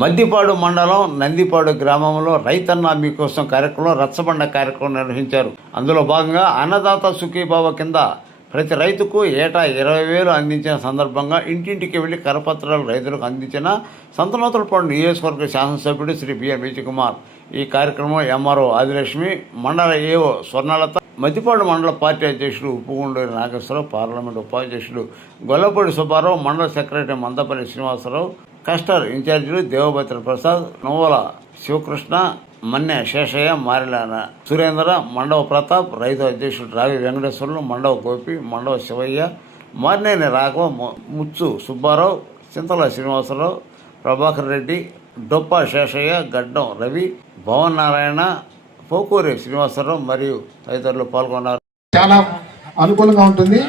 మద్దిపాడు మండలం నందిపాడు గ్రామంలో రైతన్న మీకోసం కార్యక్రమం రచ్చబండ కార్యక్రమం నిర్వహించారు. అందులో భాగంగా అన్నదాత సుఖీభావ కింద ప్రతి రైతుకు ఏటా 20,000 అందించిన సందర్భంగా ఇంటింటికి వెళ్లి కరపత్రాలు రైతులకు అందించిన సంతనూతలపాడు నియోజకవర్గ శాసనసభ్యుడు శ్రీ బిఎం విజయకుమార్. ఈ కార్యక్రమం ఎంఆర్ఓ ఆదిలక్ష్మి, మండల ఏఓ స్వర్ణలత, మద్దిపాడు మండల పార్టీ అధ్యక్షుడు ఉప్పుగుండూరి నాగేశ్వరరావు, పార్లమెంటు ఉపాధ్యక్షుడు గొల్లపూడి సుబ్బారావు, మండల సెక్రటరీ మందపల్లి శ్రీనివాసరావు, కస్టర్ ఇన్ఛార్జీలు దేవభద్ర ప్రసాద్, నోవల శివకృష్ణ, మన్నె శేషయ్య, మారిలాన సురేంద్ర, మండవ ప్రతాప్, రైతు అధ్యక్షుడు రావి వెంకటేశ్వర్లు, మండవ గోపి, మండవ శివయ్య, మార్నేని రాఘవ, ముచ్చు సుబ్బారావు, చింతల శ్రీనివాసరావు, ప్రభాకర్ రెడ్డి, డొప్ప శేషయ్య, గడ్డం రవి, భవన్ నారాయణ, పోకూరి శ్రీనివాసరావు మరియు తదితరులు పాల్గొన్నారు. చాలా అనుకూలంగా ఉంటుంది,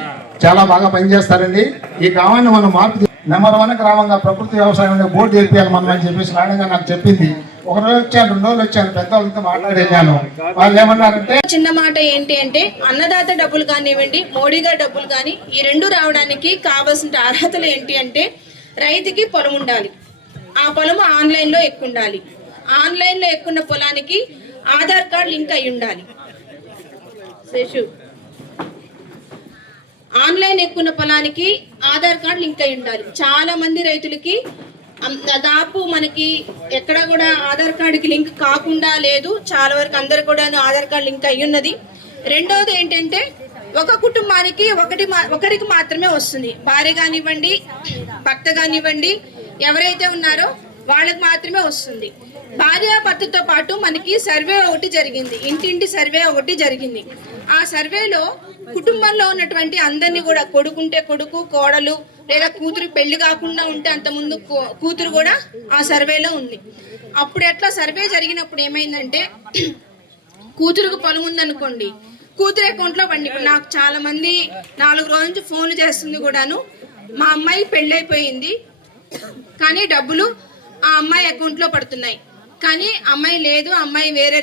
చాలా బాగా పనిచేస్తారండి. ఈ గ్రామాన్ని మనం మార్పు నెంబర్ 1 గ్రామంగా ప్రకృతి వ్యవసాయం బోర్డు చేర్పియాలి మనం అని చెప్పేసి రాణిగా నాకు చెప్పింది. ఒక రోజు వచ్చాను, 2 రోజులు వచ్చాను, పెద్దవాళ్ళతో మాట్లాడి వెళ్ళాను. వాళ్ళు ఏమన్నారంటే, చిన్న మాట ఏంటి అంటే అన్నదాత డబ్బులు కానివ్వండి, మోడీ గారి డబ్బులు కానీ ఈ రెండు రావడానికి కావాల్సిన అర్హతలు ఏంటి అంటే రైతుకి పొలం ఉండాలి, ఆ పొలం ఆన్లైన్లో ఎక్కుండాలి, ఆన్లైన్లో ఎక్కున్న పొలానికి ఆధార్ కార్డు లింక్ అయి ఉండాలి, ఆన్లైన్ ఎక్కున్న పొలానికి ఆధార్ కార్డు లింక్ అయి ఉండాలి. చాలా మంది రైతులకి దాదాపు మనకి ఎక్కడ కూడా ఆధార్ కార్డుకి లింక్ కాకుండా లేదు, చాలా వరకు అందరు కూడా ఆధార్ కార్డు లింక్ అయి ఉన్నది. రెండోది ఏంటంటే ఒక కుటుంబానికి ఒకరికి మాత్రమే వస్తుంది, భార్య కానివ్వండి, భర్త కానివ్వండి, ఎవరైతే ఉన్నారో వాళ్ళకి మాత్రమే వస్తుంది. భార్య భర్తతో పాటు మనకి సర్వే ఒకటి జరిగింది, ఇంటింటి సర్వే ఒకటి జరిగింది. ఆ సర్వేలో కుటుంబంలో ఉన్నటువంటి అందరినీ కూడా, కొడుకుంటే కొడుకు, కోడలు లేదా కూతురు పెళ్లి కాకుండా ఉంటే అంతకుముందు కూతురు కూడా ఆ సర్వేలో ఉంది. అప్పుడు ఎట్లా సర్వే జరిగినప్పుడు ఏమైందంటే, కూతురుకు పొలం ఉందనుకోండి, కూతురు అకౌంట్లో పండి. ఇప్పుడు నాకు చాలా మంది 4 రోజుల నుంచి ఫోన్లు చేస్తుంది కూడాను, మా అమ్మాయి పెళ్ళైపోయింది కానీ డబ్బులు ఆ అమ్మాయి అకౌంట్లో పడుతున్నాయి, కానీ అమ్మాయి లేదు, అమ్మాయి వేరే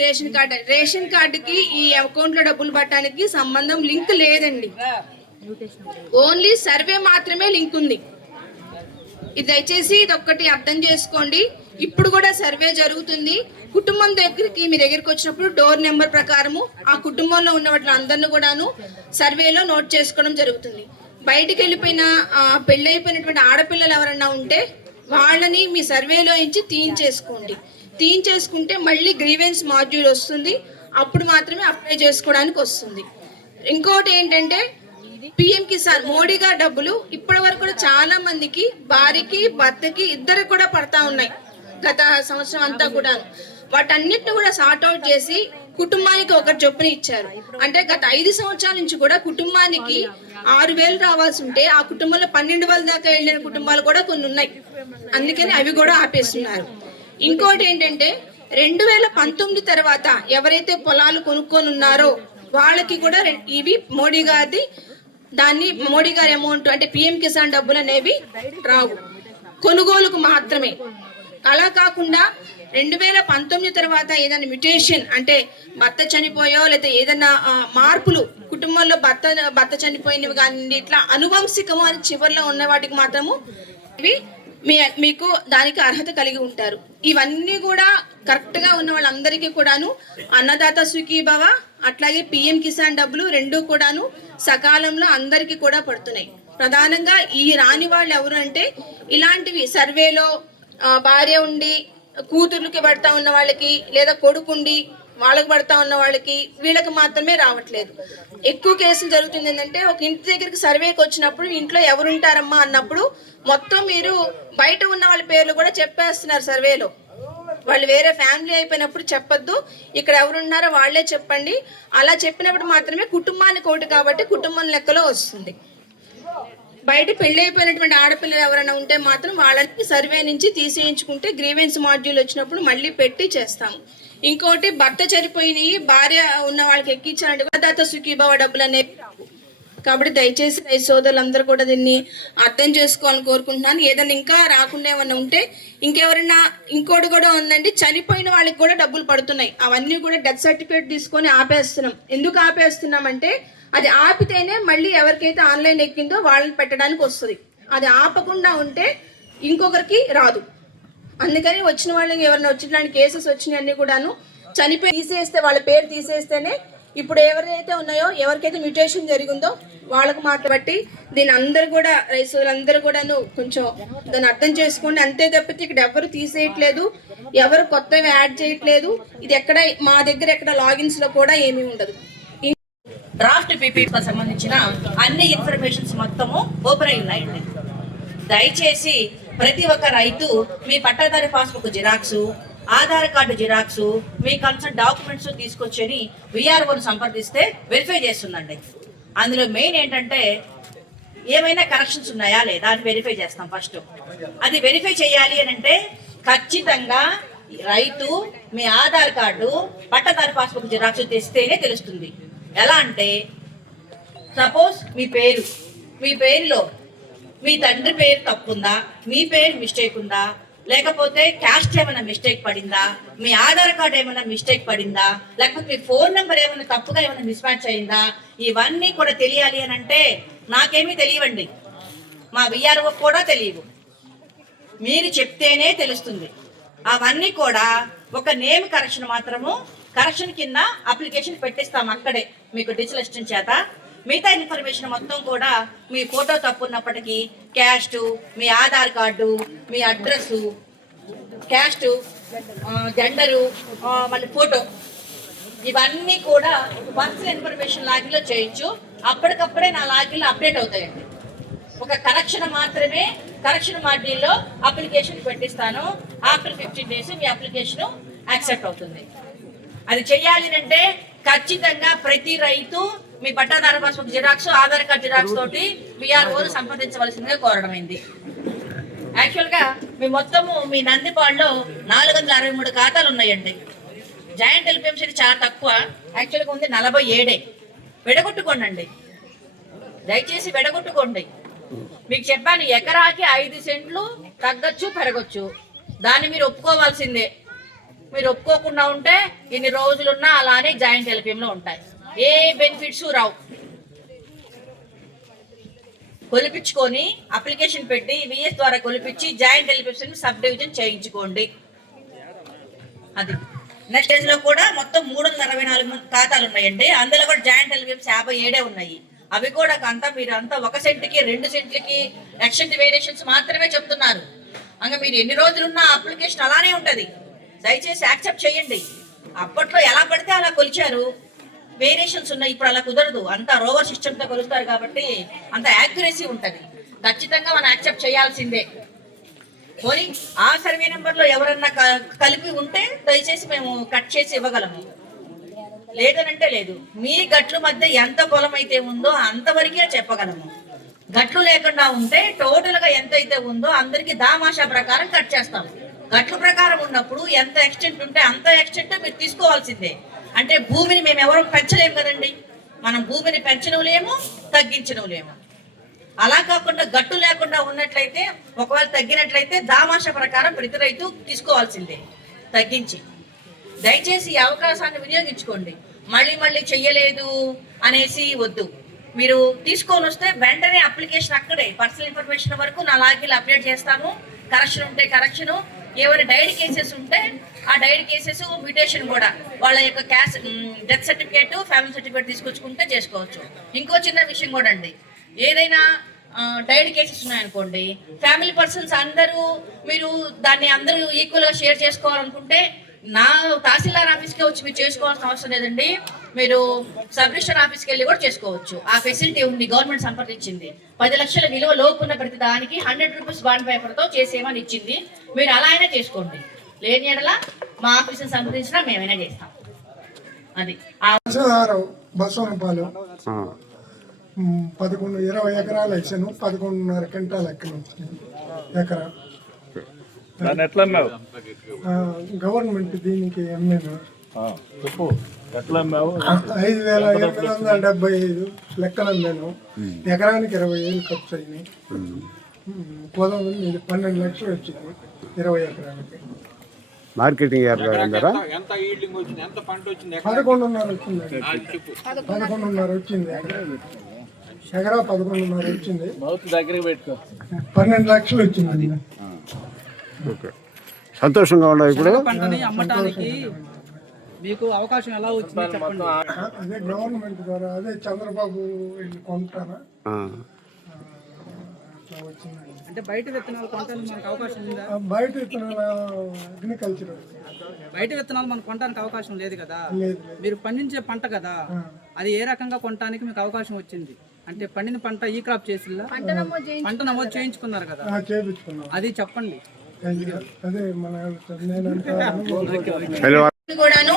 రేషన్ కార్డుకి ఈ అకౌంట్లో డబ్బులు పట్టడానికి సంబంధం లింక్ లేదండి, ఓన్లీ సర్వే మాత్రమే లింక్ ఉంది. ఇది దయచేసి ఇదొక్కటి అర్థం చేసుకోండి. ఇప్పుడు కూడా సర్వే జరుగుతుంది. కుటుంబం దగ్గరికి మీ దగ్గరికి వచ్చినప్పుడు డోర్ నెంబర్ ప్రకారము ఆ కుటుంబంలో ఉన్న వాటిని అందరిని కూడాను సర్వేలో నోట్ చేసుకోవడం జరుగుతుంది. బయటికి వెళ్ళిపోయిన పెళ్ళైపోయినటువంటి ఆడపిల్లలు ఎవరన్నా ఉంటే వాళ్ళని మీ సర్వేలో నుంచి తీయించేసుకుంటే మళ్ళీ గ్రీవెన్స్ మాడ్యూల్ వస్తుంది, అప్పుడు మాత్రమే అప్లై చేసుకోవడానికి వస్తుంది. ఇంకోటి ఏంటంటే పిఎం కిసాన్ మోడీ గారి డబ్బులు ఇప్పటి వరకు కూడా చాలా మందికి, భార్యకి భర్తకి ఇద్దరికి కూడా పడతా ఉన్నాయి గత సంవత్సరం అంతా కూడా. వాటన్నిటిని కూడా సార్ట్అవుట్ చేసి కుటుంబానికి ఒకటి చొప్పున ఇచ్చారు. అంటే గత 5 సంవత్సరాల నుంచి కూడా కుటుంబానికి 6,000 రావాల్సి ఉంటే ఆ కుటుంబంలో 12,000 దాకా వెళ్ళిన కుటుంబాలు కూడా కొన్ని ఉన్నాయి, అందుకని అవి కూడా ఆపేస్తున్నారు. ఇంకోటి ఏంటంటే 2019 తర్వాత ఎవరైతే పొలాలు కొనుక్కొని ఉన్నారో వాళ్ళకి కూడా ఇవి మోడీ గారి అమౌంట్ అంటే పిఎం కిసాన్ డబ్బులు అనేవి రావు, కొనుగోలుకు మాత్రమే. అలా కాకుండా 2019 తర్వాత ఏదైనా మ్యుటేషన్ అంటే భర్త చనిపోయో లేదా ఏదైనా మార్పులు కుటుంబంలో భర్త చనిపోయినవి కానీ ఇట్లా అనువంశికము అని చివరిలో ఉన్న వాటికి మాత్రము ఇవి మీకు దానికి అర్హత కలిగి ఉంటారు. ఇవన్నీ కూడా కరెక్ట్ గా ఉన్న వాళ్ళందరికీ కూడాను అన్నదాత సుఖీభవ అట్లాగే పిఎం కిసాన్ డబ్బులు రెండు కూడాను సకాలంలో అందరికీ కూడా పడుతున్నాయి. ప్రధానంగా ఈ రాని వాళ్ళు ఎవరు అంటే ఇలాంటివి సర్వేలో భార్య ఉండి కూతుర్లకి పడతా ఉన్న వాళ్ళకి లేదా కొడుకుండి వాళ్ళకి పడతా ఉన్న వాళ్ళకి వీళ్ళకి మాత్రమే రావట్లేదు. ఎక్కువ కేసులు జరుగుతుంది ఏంటంటే ఒక ఇంటి దగ్గరికి సర్వేకి వచ్చినప్పుడు ఇంట్లో ఎవరుంటారమ్మా అన్నప్పుడు మొత్తం మీరు బయట ఉన్న వాళ్ళ పేర్లు కూడా చెప్పేస్తున్నారు సర్వేలో. వాళ్ళు వేరే ఫ్యామిలీ అయిపోయినప్పుడు చెప్పొద్దు, ఇక్కడ ఎవరున్నారో వాళ్ళే చెప్పండి. అలా చెప్పినప్పుడు మాత్రమే కుటుంబానికి ఒకటి కాబట్టి కుటుంబం లెక్కలో వస్తుంది. బయట పెళ్లి అయిపోయినటువంటి ఆడపిల్లలు ఎవరైనా ఉంటే మాత్రం వాళ్ళని సర్వే నుంచి తీసేయించుకుంటే గ్రీవెన్స్ మాడ్యూల్ వచ్చినప్పుడు మళ్ళీ పెట్టి చేస్తాము. ఇంకోటి భర్త చనిపోయినాయి భార్య ఉన్న వాళ్ళకి ఎక్కించాలంటే అన్నదాత సుఖీభవ డబ్బులు అనేవి. కాబట్టి దయచేసి రైతు సోదరులందరూ కూడా దీన్ని అర్థం చేసుకోవాలని కోరుకుంటున్నాను. ఏదైనా ఇంకా రాకుండా ఏమన్నా ఉంటే ఇంకెవరైనా ఇంకోటి కూడా ఉందండి, చనిపోయిన వాళ్ళకి కూడా డబ్బులు పడుతున్నాయి. అవన్నీ కూడా డెత్ సర్టిఫికేట్ తీసుకొని ఆపేస్తున్నాం. ఎందుకు ఆపేస్తున్నామంటే అది ఆపితేనే మళ్ళీ ఎవరికైతే ఆన్లైన్ ఎక్కిందో వాళ్ళని పెట్టడానికి వస్తుంది. అది ఆపకుండా ఉంటే ఇంకొకరికి రాదు. అందుకని వచ్చిన వాళ్ళకి ఎవరైనా వచ్చిన కేసెస్ వచ్చినాయి అన్ని కూడాను చనిపోయి తీసేస్తే వాళ్ళ పేరు తీసేస్తేనే ఇప్పుడు ఎవరైతే ఉన్నాయో ఎవరికైతే మ్యూటేషన్ జరిగిందో వాళ్ళకు మాట్లాబట్టి దీని అందరూ కూడా రైతులందరూ కూడాను కొంచెం దాన్ని అర్థం చేసుకోండి. అంతే తప్పితే ఇక్కడ ఎవరు తీసేయట్లేదు, ఎవరు కొత్తవి యాడ్ చేయట్లేదు. ఇది ఎక్కడ మా దగ్గర ఎక్కడ లాగిన్స్ లో కూడా ఏమీ ఉండదు. డ్రాఫ్ట్ పీపీకి సంబంధించిన అన్ని ఇన్ఫర్మేషన్స్ మొత్తము ఓపెన్ అయి ఉన్నాయండి. దయచేసి ప్రతి ఒక్క రైతు మీ పట్టాదారి passbook xerox, Aadhaar card xerox, మీ కన్సర్న్ డాక్యుమెంట్స్ తీసుకొచ్చి విఆర్ఓని సంప్రదిస్తే వెరిఫై చేస్తుందండి. అందులో మెయిన్ ఏంటంటే ఏమైనా కరెక్షన్స్ ఉన్నాయా లేదా అని వెరిఫై చేస్తాం ఫస్ట్. అది వెరిఫై చేయాలి అని అంటే ఖచ్చితంగా రైతు మీ Aadhaar card, Pattadhari passbook xerox తెస్తేనే తెలుస్తుంది. ఎలా అంటే సపోజ్ మీ పేరులో మీ తండ్రి పేరు తప్పుందా, మీ పేరు మిస్టేక్ ఉందా, లేకపోతే క్యాస్ట్ ఏమైనా మిస్టేక్ పడిందా, మీ ఆధార్ కార్డు ఏమైనా మిస్టేక్ పడిందా, లేకపోతే మీ ఫోన్ నెంబర్ ఏమైనా తప్పుగా ఏమైనా మిస్మ్యాచ్ అయిందా, ఇవన్నీ కూడా తెలియాలి అని అంటే నాకేమీ తెలియవండి, మా విఆర్ఓ కూడా తెలియవు, మీరు చెప్తేనే తెలుస్తుంది. అవన్నీ కూడా ఒక నేమ్ కరెక్షన్ మాత్రము కరెక్షన్ కింద అప్లికేషన్ పెట్టిస్తాం అక్కడే మీకు డిజిటల్ అసిస్టెంట్ చేత. మిగతా ఇన్ఫర్మేషన్ మొత్తం కూడా మీ ఫోటో తప్పు ఉన్నప్పటికీ క్యాస్ట్, మీ ఆధార్ కార్డు, మీ అడ్రస్సు, క్యాస్ట్, జెండరు, మళ్ళీ ఫోటో, ఇవన్నీ కూడా పర్సనల్ ఇన్ఫర్మేషన్ లాగిన్లో చేయొచ్చు. అప్పటికప్పుడే నా లాగిన్లో అప్డేట్ అవుతాయండి. ఒక కరెక్షన్ మాత్రమే కరెక్షన్ మాడ్యూల్లో అప్లికేషన్ పెట్టిస్తాను. ఆఫ్టర్ 15 days మీ అప్లికేషన్ యాక్సెప్ట్ అవుతుంది. అది చెయ్యాలి అంటే ఖచ్చితంగా ప్రతి రైతు మీ పట్టాదారు passbook xerox, Aadhaar card xerox తోటి విఆర్ఓను సంప్రదించవలసిందిగా కోరడమైంది. యాక్చువల్గా మీ మొత్తము మీ నందిపాడులో 463 ఖాతాలు ఉన్నాయండి. జాయింట్ ఎల్పిఎంసీ చాలా తక్కువ, యాక్చువల్గా ఉంది 47. విడగొట్టుకోండి, దయచేసి విడగొట్టుకోండి. మీకు చెప్పాను ఎకరాకి 5 సెంట్లు తగ్గచ్చు పెరగచ్చు, దాన్ని మీరు ఒప్పుకోవాల్సిందే. మీరు ఒప్పుకోకుండా ఉంటే ఇన్ని రోజులున్నా అలానే జాయింట్ ఎల్పిఎంలో ఉంటాయి, ఏ బెనిఫిట్స్ రావు. కొలిపించుకొని అప్లికేషన్ పెట్టి విఎస్ ద్వారా కొలిపించి జాయింట్ ఎల్పిఎం సబ్ డివిజన్ చేయించుకోండి. అది నెక్స్ట్ స్టేజ్ లో కూడా మొత్తం 364 ఖాతాలు ఉన్నాయండి. అందులో కూడా జాయింట్ ఎల్పిఎంస్ 57 ఉన్నాయి. అవి కూడా అంతా మీరు అంతా 1 సెంట్కి 2 సెంట్లకి ఎక్స్టెంట్ వేరియేషన్స్ మాత్రమే చెప్తున్నారు. ఇంకా మీరు ఎన్ని రోజులున్నా అప్లికేషన్ అలానే ఉంటది. దయచేసి యాక్సెప్ట్ చేయండి. అప్పట్లో ఎలా పడితే అలా కొలిచారు, వేరియేషన్స్ ఉన్నాయి. ఇప్పుడు అలా కుదరదు, అంతా రోవర్ సిస్టమ్తో కొలుస్తారు కాబట్టి అంత యాక్యురసీ ఉంటుంది. ఖచ్చితంగా మనం యాక్సెప్ట్ చేయాల్సిందే. పోనీ ఆ సర్వే నెంబర్లో ఎవరన్నా కలిపి ఉంటే దయచేసి మేము కట్ చేసి ఇవ్వగలము, లేదనంటే లేదు. మీ గట్ల మధ్య ఎంత పొలం అయితే ఉందో అంతవరకే చెప్పగలము. గట్లు లేకుండా ఉంటే టోటల్గా ఎంత అయితే ఉందో అందరికీ దామాషా ప్రకారం కట్ చేస్తాం. గట్ల ప్రకారం ఉన్నప్పుడు ఎంత ఎక్స్టెంట్ ఉంటే అంత ఎక్స్టెంట్ మీరు తీసుకోవాల్సిందే. అంటే భూమిని మేము ఎవరు పెంచలేము కదండి, మనం భూమిని పెంచడం లేము, తగ్గించడం లేము. అలా కాకుండా గట్టు లేకుండా ఉన్నట్లయితే ఒకవేళ తగ్గినట్లయితే దామాషా ప్రకారం ప్రతి రైతు తీసుకోవాల్సిందే తగ్గించి. దయచేసి ఈ అవకాశాన్ని వినియోగించుకోండి. మళ్ళీ చెయ్యలేదు అనేసి వద్దు. మీరు తీసుకొని వస్తే వెంటనే అప్లికేషన్ అక్కడే పర్సనల్ ఇన్ఫర్మేషన్ వరకు నా లాగిన్లో అప్డేట్ చేస్తాము. కరెక్షన్ ఉంటే కరెక్షను, ఏమైనా డైడ్ కేసెస్ ఉంటే ఆ డైడ్ కేసెస్ మ్యూటేషన్ కూడా వాళ్ళ యొక్క డెత్ సర్టిఫికేట్, ఫ్యామిలీ సర్టిఫికేట్ తీసుకొచ్చుకుంటే చేసుకోవచ్చు. ఇంకో చిన్న విషయం కూడా అండి, ఏదైనా డైడ్ కేసెస్ ఉన్నాయనుకోండి, ఫ్యామిలీ పర్సన్స్ అందరూ మీరు దాన్ని అందరూ ఈక్వల్గా షేర్ చేసుకోవాలనుకుంటే నా తహసీల్దార్ ఆఫీస్కే వచ్చి మీరు చేసుకోవాల్సిన అవసరం లేదండి. మీరు సబ్ రిజిస్టర్ ఆఫీస్కి వెళ్ళి కూడా చేసుకోవచ్చు. ఆ ఫెసిలిటీ ఉంది, గవర్నమెంట్ సంప్రదించింది. 10 లక్షల విలువ లోపున్న ప్రతి దానికి 100 రూపీస్ బాండ్ పేపర్తో చేసేమని ఇచ్చింది. మీరు అలా అయినా చేసుకోండి, లేని ఎడల మా ఆఫీస్ని సంప్రదించినా మేమైనా చేస్తాం. అది బసవనపాలెం 20 ఎకరాలు వేసాను. 11.5 క్వింటాల ఎక్కను ఎకరా. గవర్నమెంట్ దీనికి అమ్మాను. 5,875 లెక్కలు అమ్మాను. ఎకరానికి 20,000 ఖర్చు అయినాయి. పొలం 12 లక్షలు వచ్చింది 20 ఎకరాలకి. మార్కెటింగ్ 11.5 వచ్చింది. 11.5 వచ్చింది ఎకరా. 11.5 వచ్చింది. 12 లక్షలు వచ్చింది. ఓకే. సంతోషంగా ఉండవు ఇప్పుడు. పంటని అమ్మటానికి మీకు అవకాశం ఎలా వచ్చింది చెప్పండి. అదే గవర్నమెంట్ ద్వారా అదే చంద్రబాబు వీళ్ళు కొంటారా ఆ. అట్లా వచ్చిందండి. అంటే బయట విత్తనాలు కొనడానికి మనకు అవకాశం ఉందా? బయట విత్తనాల అగ్రికల్చర్ బయట విత్తనాలు మనకు కొనడానికి అవకాశం లేదు కదా. లేదు. మీరు పండించే పంట కదా, అది ఏ రకంగా కొనడానికి మీకు అవకాశం వచ్చింది? అంటే పండిన పంట ఈ క్రాప్ చేసిల్లా, పంట నమోదు చేయించుకున్నారు కదా, చేయించుకున్నాం. అది చెప్పండి. అదే మన నేనంటే కూడాను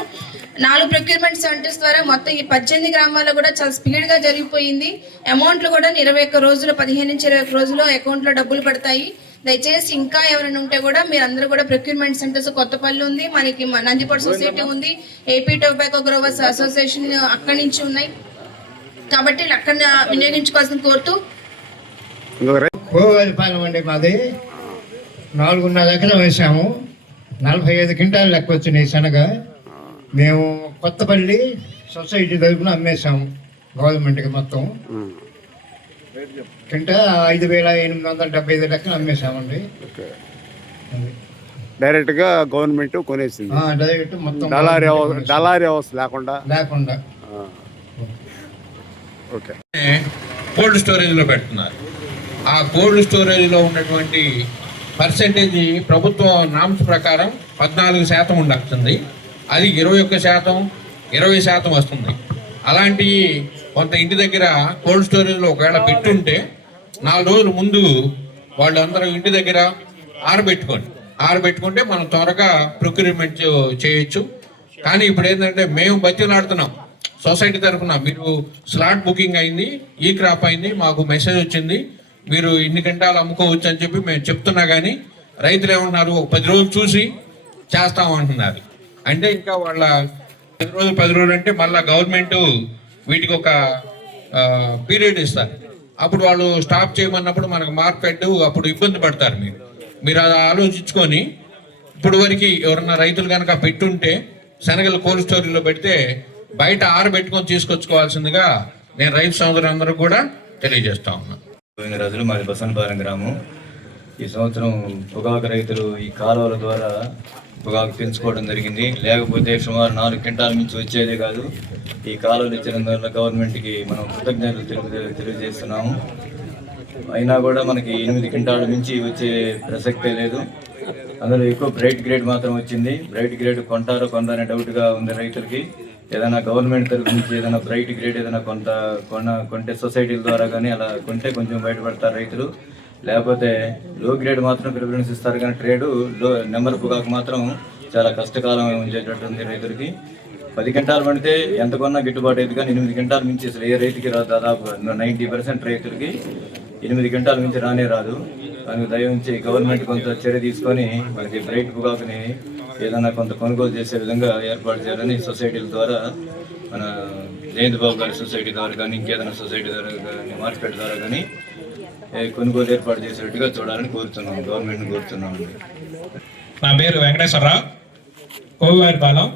4 ప్రొక్యూర్మెంట్ సెంటర్స్ ద్వారా మొత్తం ఈ 18 గ్రామాల్లో కూడా చాలా స్పీడ్ గా జరిగిపోయింది. అమౌంట్లు కూడా 21 రోజులు 15 నుంచి 21 రోజుల్లో అకౌంట్ లో డబ్బులు పడతాయి. దయచేసి ఇంకా ఎవరైనా ఉంటే కూడా మీరందరూ కూడా ప్రొక్యూర్మెంట్ సెంటర్స్ కొత్తపల్లి ఉంది, మనకి నందిపాడు సొసైటీ ఉంది, ఏపీ టొబాకో గ్రోవర్స్ అసోసియేషన్ అక్కడి నుంచి ఉన్నాయి కాబట్టి అక్కడ వినియోగించుకోవాల్సిన కోరుతూ. కోవలిపాలెం అండి మాది. 4.5 ఎకరం వేసాము. 45 క్వింటాలు లెక్క వచ్చినాయి శనగ. మేము కొత్తపల్లి సొసైటీ తరఫున అమ్మేసాము గవర్నమెంట్కి. మొత్తం కింటా 5,875 లెక్కన అమ్మేసామండి. డైరెక్ట్గా గవర్నమెంట్ కొనేసింది, డైరెక్ట్ మొత్తం దళారీ వ్యవస్థ లేకుండా. ఓకే. కోల్డ్ స్టోరేజ్లో పెడుతున్నారు. ఆ కోల్డ్ స్టోరేజ్లో ఉన్నటువంటి పర్సెంటేజ్ ప్రభుత్వం నామ్స్ ప్రకారం 14% ఉండాల్సింది. అది 21%, 20% వస్తుంది. అలాంటివి కొంత ఇంటి దగ్గర కోల్డ్ స్టోరేజ్లో ఒకవేళ పెట్టుంటే 4 రోజుల ముందు వాళ్ళందరూ ఇంటి దగ్గర ఆరబెట్టుకుంటే మనం త్వరగా ప్రొక్యూర్మెంట్ చేయొచ్చు. కానీ ఇప్పుడు ఏంటంటే మేము బతిలాడుతున్నాం సొసైటీ తరఫున, మీరు స్లాట్ బుకింగ్ అయింది, ఈ క్రాప్ అయింది, మాకు మెసేజ్ వచ్చింది, మీరు ఇన్ని గంటలు అమ్ముకోవచ్చు అని చెప్పి మేము చెప్తున్నా కానీ రైతులు ఏమన్నారు, 10 రోజులు చూసి చేస్తామంటున్నారు. అంటే ఇంకా వాళ్ళ 10 రోజులు అంటే మళ్ళీ గవర్నమెంట్ వీటికి ఒక పీరియడ్ ఇస్తారు. అప్పుడు వాళ్ళు స్టాప్ చేయమన్నప్పుడు మనకు మార్కెట్ అప్పుడు ఇబ్బంది పడతారు. మీరు అది ఆలోచించుకొని ఇప్పుడు వరకు ఎవరన్నా రైతులు కనుక పెట్టుంటే శనగలు కోల్డ్ స్టోరేజ్లో పెడితే బయట ఆరబెట్టుకొని తీసుకొచ్చుకోవాల్సిందిగా నేను రైతు సోదరులందరూ కూడా తెలియజేస్తా ఉన్నాను. రోజులు మాది బసవనపాలెం గ్రామం. ఈ సంవత్సరం పొగాకు రైతులు ఈ కాలువల ద్వారా పొగాకు పెంచుకోవడం జరిగింది. లేకపోతే సుమారు 4 క్వింటాల నుంచి వచ్చేదే కాదు. ఈ కాలువలు ఇచ్చినందువల్ల గవర్నమెంట్కి మనం కృతజ్ఞతలు తెలియజేస్తున్నాము. అయినా కూడా మనకి 8 క్వింటాల నుంచి వచ్చే ప్రసక్తే లేదు. అందులో ఎక్కువ బ్రైట్ గ్రేడ్ మాత్రం వచ్చింది. బ్రైట్ గ్రేడ్ కొంటారనే డౌట్గా ఉంది రైతులకి. ఏదైనా గవర్నమెంట్ తరఫు నుంచి ఏదైనా బ్రైట్ గ్రేడ్ ఏదైనా కొంటే సొసైటీల ద్వారా కానీ అలా కొంటే కొంచెం బయటపడతారు రైతులు. లేకపోతే లో గ్రేడ్ మాత్రం ప్రిఫరెన్స్ ఇస్తారు కానీ నెంబర్ పొగాకు మాత్రం చాలా కష్టకాలం ఉంచేటట్టు ఉంది రైతులకి. 10 క్వింటాలు పడితే ఎంత కొన్నా గిట్టుబాటు అయింది, కానీ 8 క్వింటాల మించి అసలు ఏ రైతుకి రాదు. దాదాపుగా 90% రైతులకి 8 క్వింటాల మించి రాదు. దానికి దయవుంచి గవర్నమెంట్ కొంత చర్య తీసుకొని మనకి బ్రైట్ పొగాకుని ఏదైనా కొంత కొనుగోలు చేసే విధంగా ఏర్పాటు చేయాలని సొసైటీల ద్వారా, మన జయంత్ బాబు గారి సొసైటీ ద్వారా కానీ ఇంకేదైనా సొసైటీ ద్వారా కానీ మార్కెట్ ద్వారా కానీ కొనుగోలు ఏర్పాటు చేసేట్టుగా చూడాలని కోరుతున్నాం, గవర్నమెంట్ని కోరుతున్నాం. నా పేరు వెంకటేశ్వరరావు, కోవివారిపాలెం.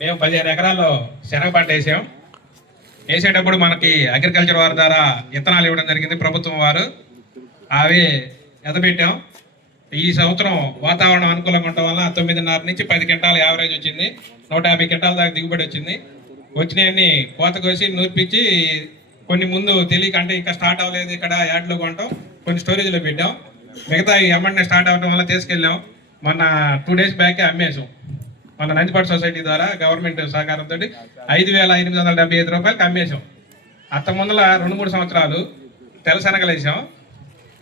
మేము 15 ఎకరాల్లో శనగ పంట వేసాం. వేసేటప్పుడు మనకి అగ్రికల్చర్ వారి ద్వారా విత్తనాలు ఇవ్వడం జరిగింది ప్రభుత్వం వారు. అవి ఎదపెట్టాం. ఈ సంవత్సరం వాతావరణం అనుకూలంగా ఉండటం వల్ల 9.5 నుంచి 10 క్వింటాలు యావరేజ్ వచ్చింది. 150 క్వింటాల దాకా దిగుబడి వచ్చింది. వచ్చినవన్నీ కోత కోసి నూర్పించి కొన్ని ముందు తెలియక, అంటే ఇంకా స్టార్ట్ అవ్వలేదు ఇక్కడ యాడ్లో కొంటాం, కొన్ని స్టోరేజ్లో పెట్టాం. మిగతా ఎమ్మటనే స్టార్ట్ అవ్వడం వల్ల తీసుకెళ్ళాం. మొన్న 2 days బ్యాకే అమ్మేసాం. మన నందిపాడు సొసైటీ ద్వారా గవర్నమెంట్ సహకారంతో 5,875 రూపాయలకి అమ్మేసాం. అంత ముందల 2-3 సంవత్సరాలు తెల్ల శనగలు వేసాం.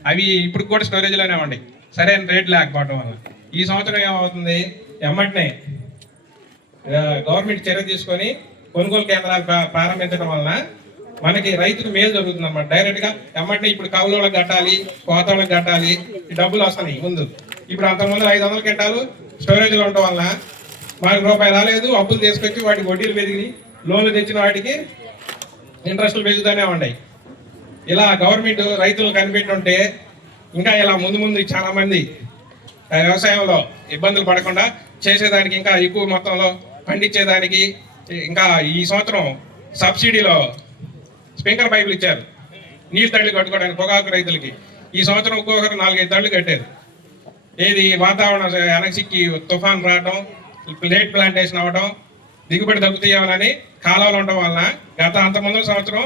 అవి ఇప్పుడు కూడా స్టోరేజ్లోనే ఉన్నాయి, సరైన రేట్ లేకపోవడం వల్ల. ఈ సంవత్సరం ఏమవుతుంది, ఎమ్మటనే గవర్నమెంట్ చర్య తీసుకొని కొనుగోలు కేంద్రాలు ప్రారంభించడం వలన మనకి రైతుకు మేలు జరుగుతుంది అన్నమాట. డైరెక్ట్గా ఎమ్మటనే ఇప్పుడు కౌలులకు కట్టాలి, కోతలకు కట్టాలి, ఈ డబ్బులు వస్తున్నాయి ముందు. ఇప్పుడు అంతకుముందు 500 క్వింటాలు స్టోరేజ్లో ఉండటం వల్ల మనకు రూపాయి రాలేదు. అప్పులు తీసుకొచ్చి వాటికి వడ్డీలు పెరిగినాయి. లోన్లు తెచ్చిన వాటికి ఇంట్రెస్టులు పెరుగుతూనే ఉన్నాయి. ఇలా గవర్నమెంట్ రైతులు కనిపెట్టి ఉంటే ఇంకా ఇలా ముందు చాలా మంది వ్యవసాయంలో ఇబ్బందులు పడకుండా చేసేదానికి, ఇంకా ఎక్కువ మొత్తంలో పండించేదానికి. ఇంకా ఈ సంవత్సరం సబ్సిడీలో స్ప్రింక్లర్ పైపులు ఇచ్చారు నీళ్ళు తళ్ళు కట్టుకోవడానికి పొగాకు రైతులకి. ఈ సంవత్సరం ఒక్కొక్కరు 4-5 తళ్ళు కట్టారు. ఏది వాతావరణం ఎనక్సిక్కి తుఫాన్ రావడం, లేట్ ప్లాంటేషన్ అవ్వడం, దిగుబడి తగ్గుతాయని కాలువలు ఉండడం వలన అంతకుముందు సంవత్సరం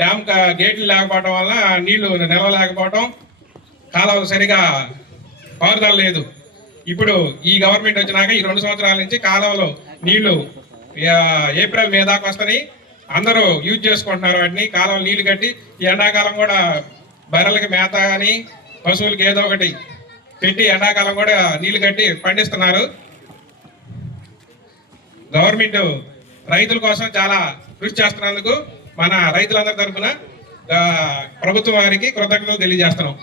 డ్యామ్ గేట్లు లేకపోవడం వల్ల నీళ్లు నిలవలేకపోవడం, కాలువలు సరిగా పారుదల లేదు. ఇప్పుడు ఈ గవర్నమెంట్ వచ్చినాక ఈ 2 సంవత్సరాల నుంచి కాలువలు నీళ్లు ఏప్రిల్ మే దాకా వస్తాయి. అందరూ యూజ్ చేసుకుంటున్నారు వాటిని. కాలువలు నీళ్లు కట్టి ఎండాకాలం కూడా బర్రెలకి మేత కానీ పశువులకి ఏదో ఒకటి పెట్టి ఎండాకాలం కూడా నీళ్లు కట్టి పండిస్తున్నారు. గవర్నమెంట్ రైతుల కోసం చాలా కృషి చేస్తున్నందుకు మన రైతులందరి తరఫున ప్రభుత్వం వారికి కృతజ్ఞతలు తెలియజేస్తున్నాం.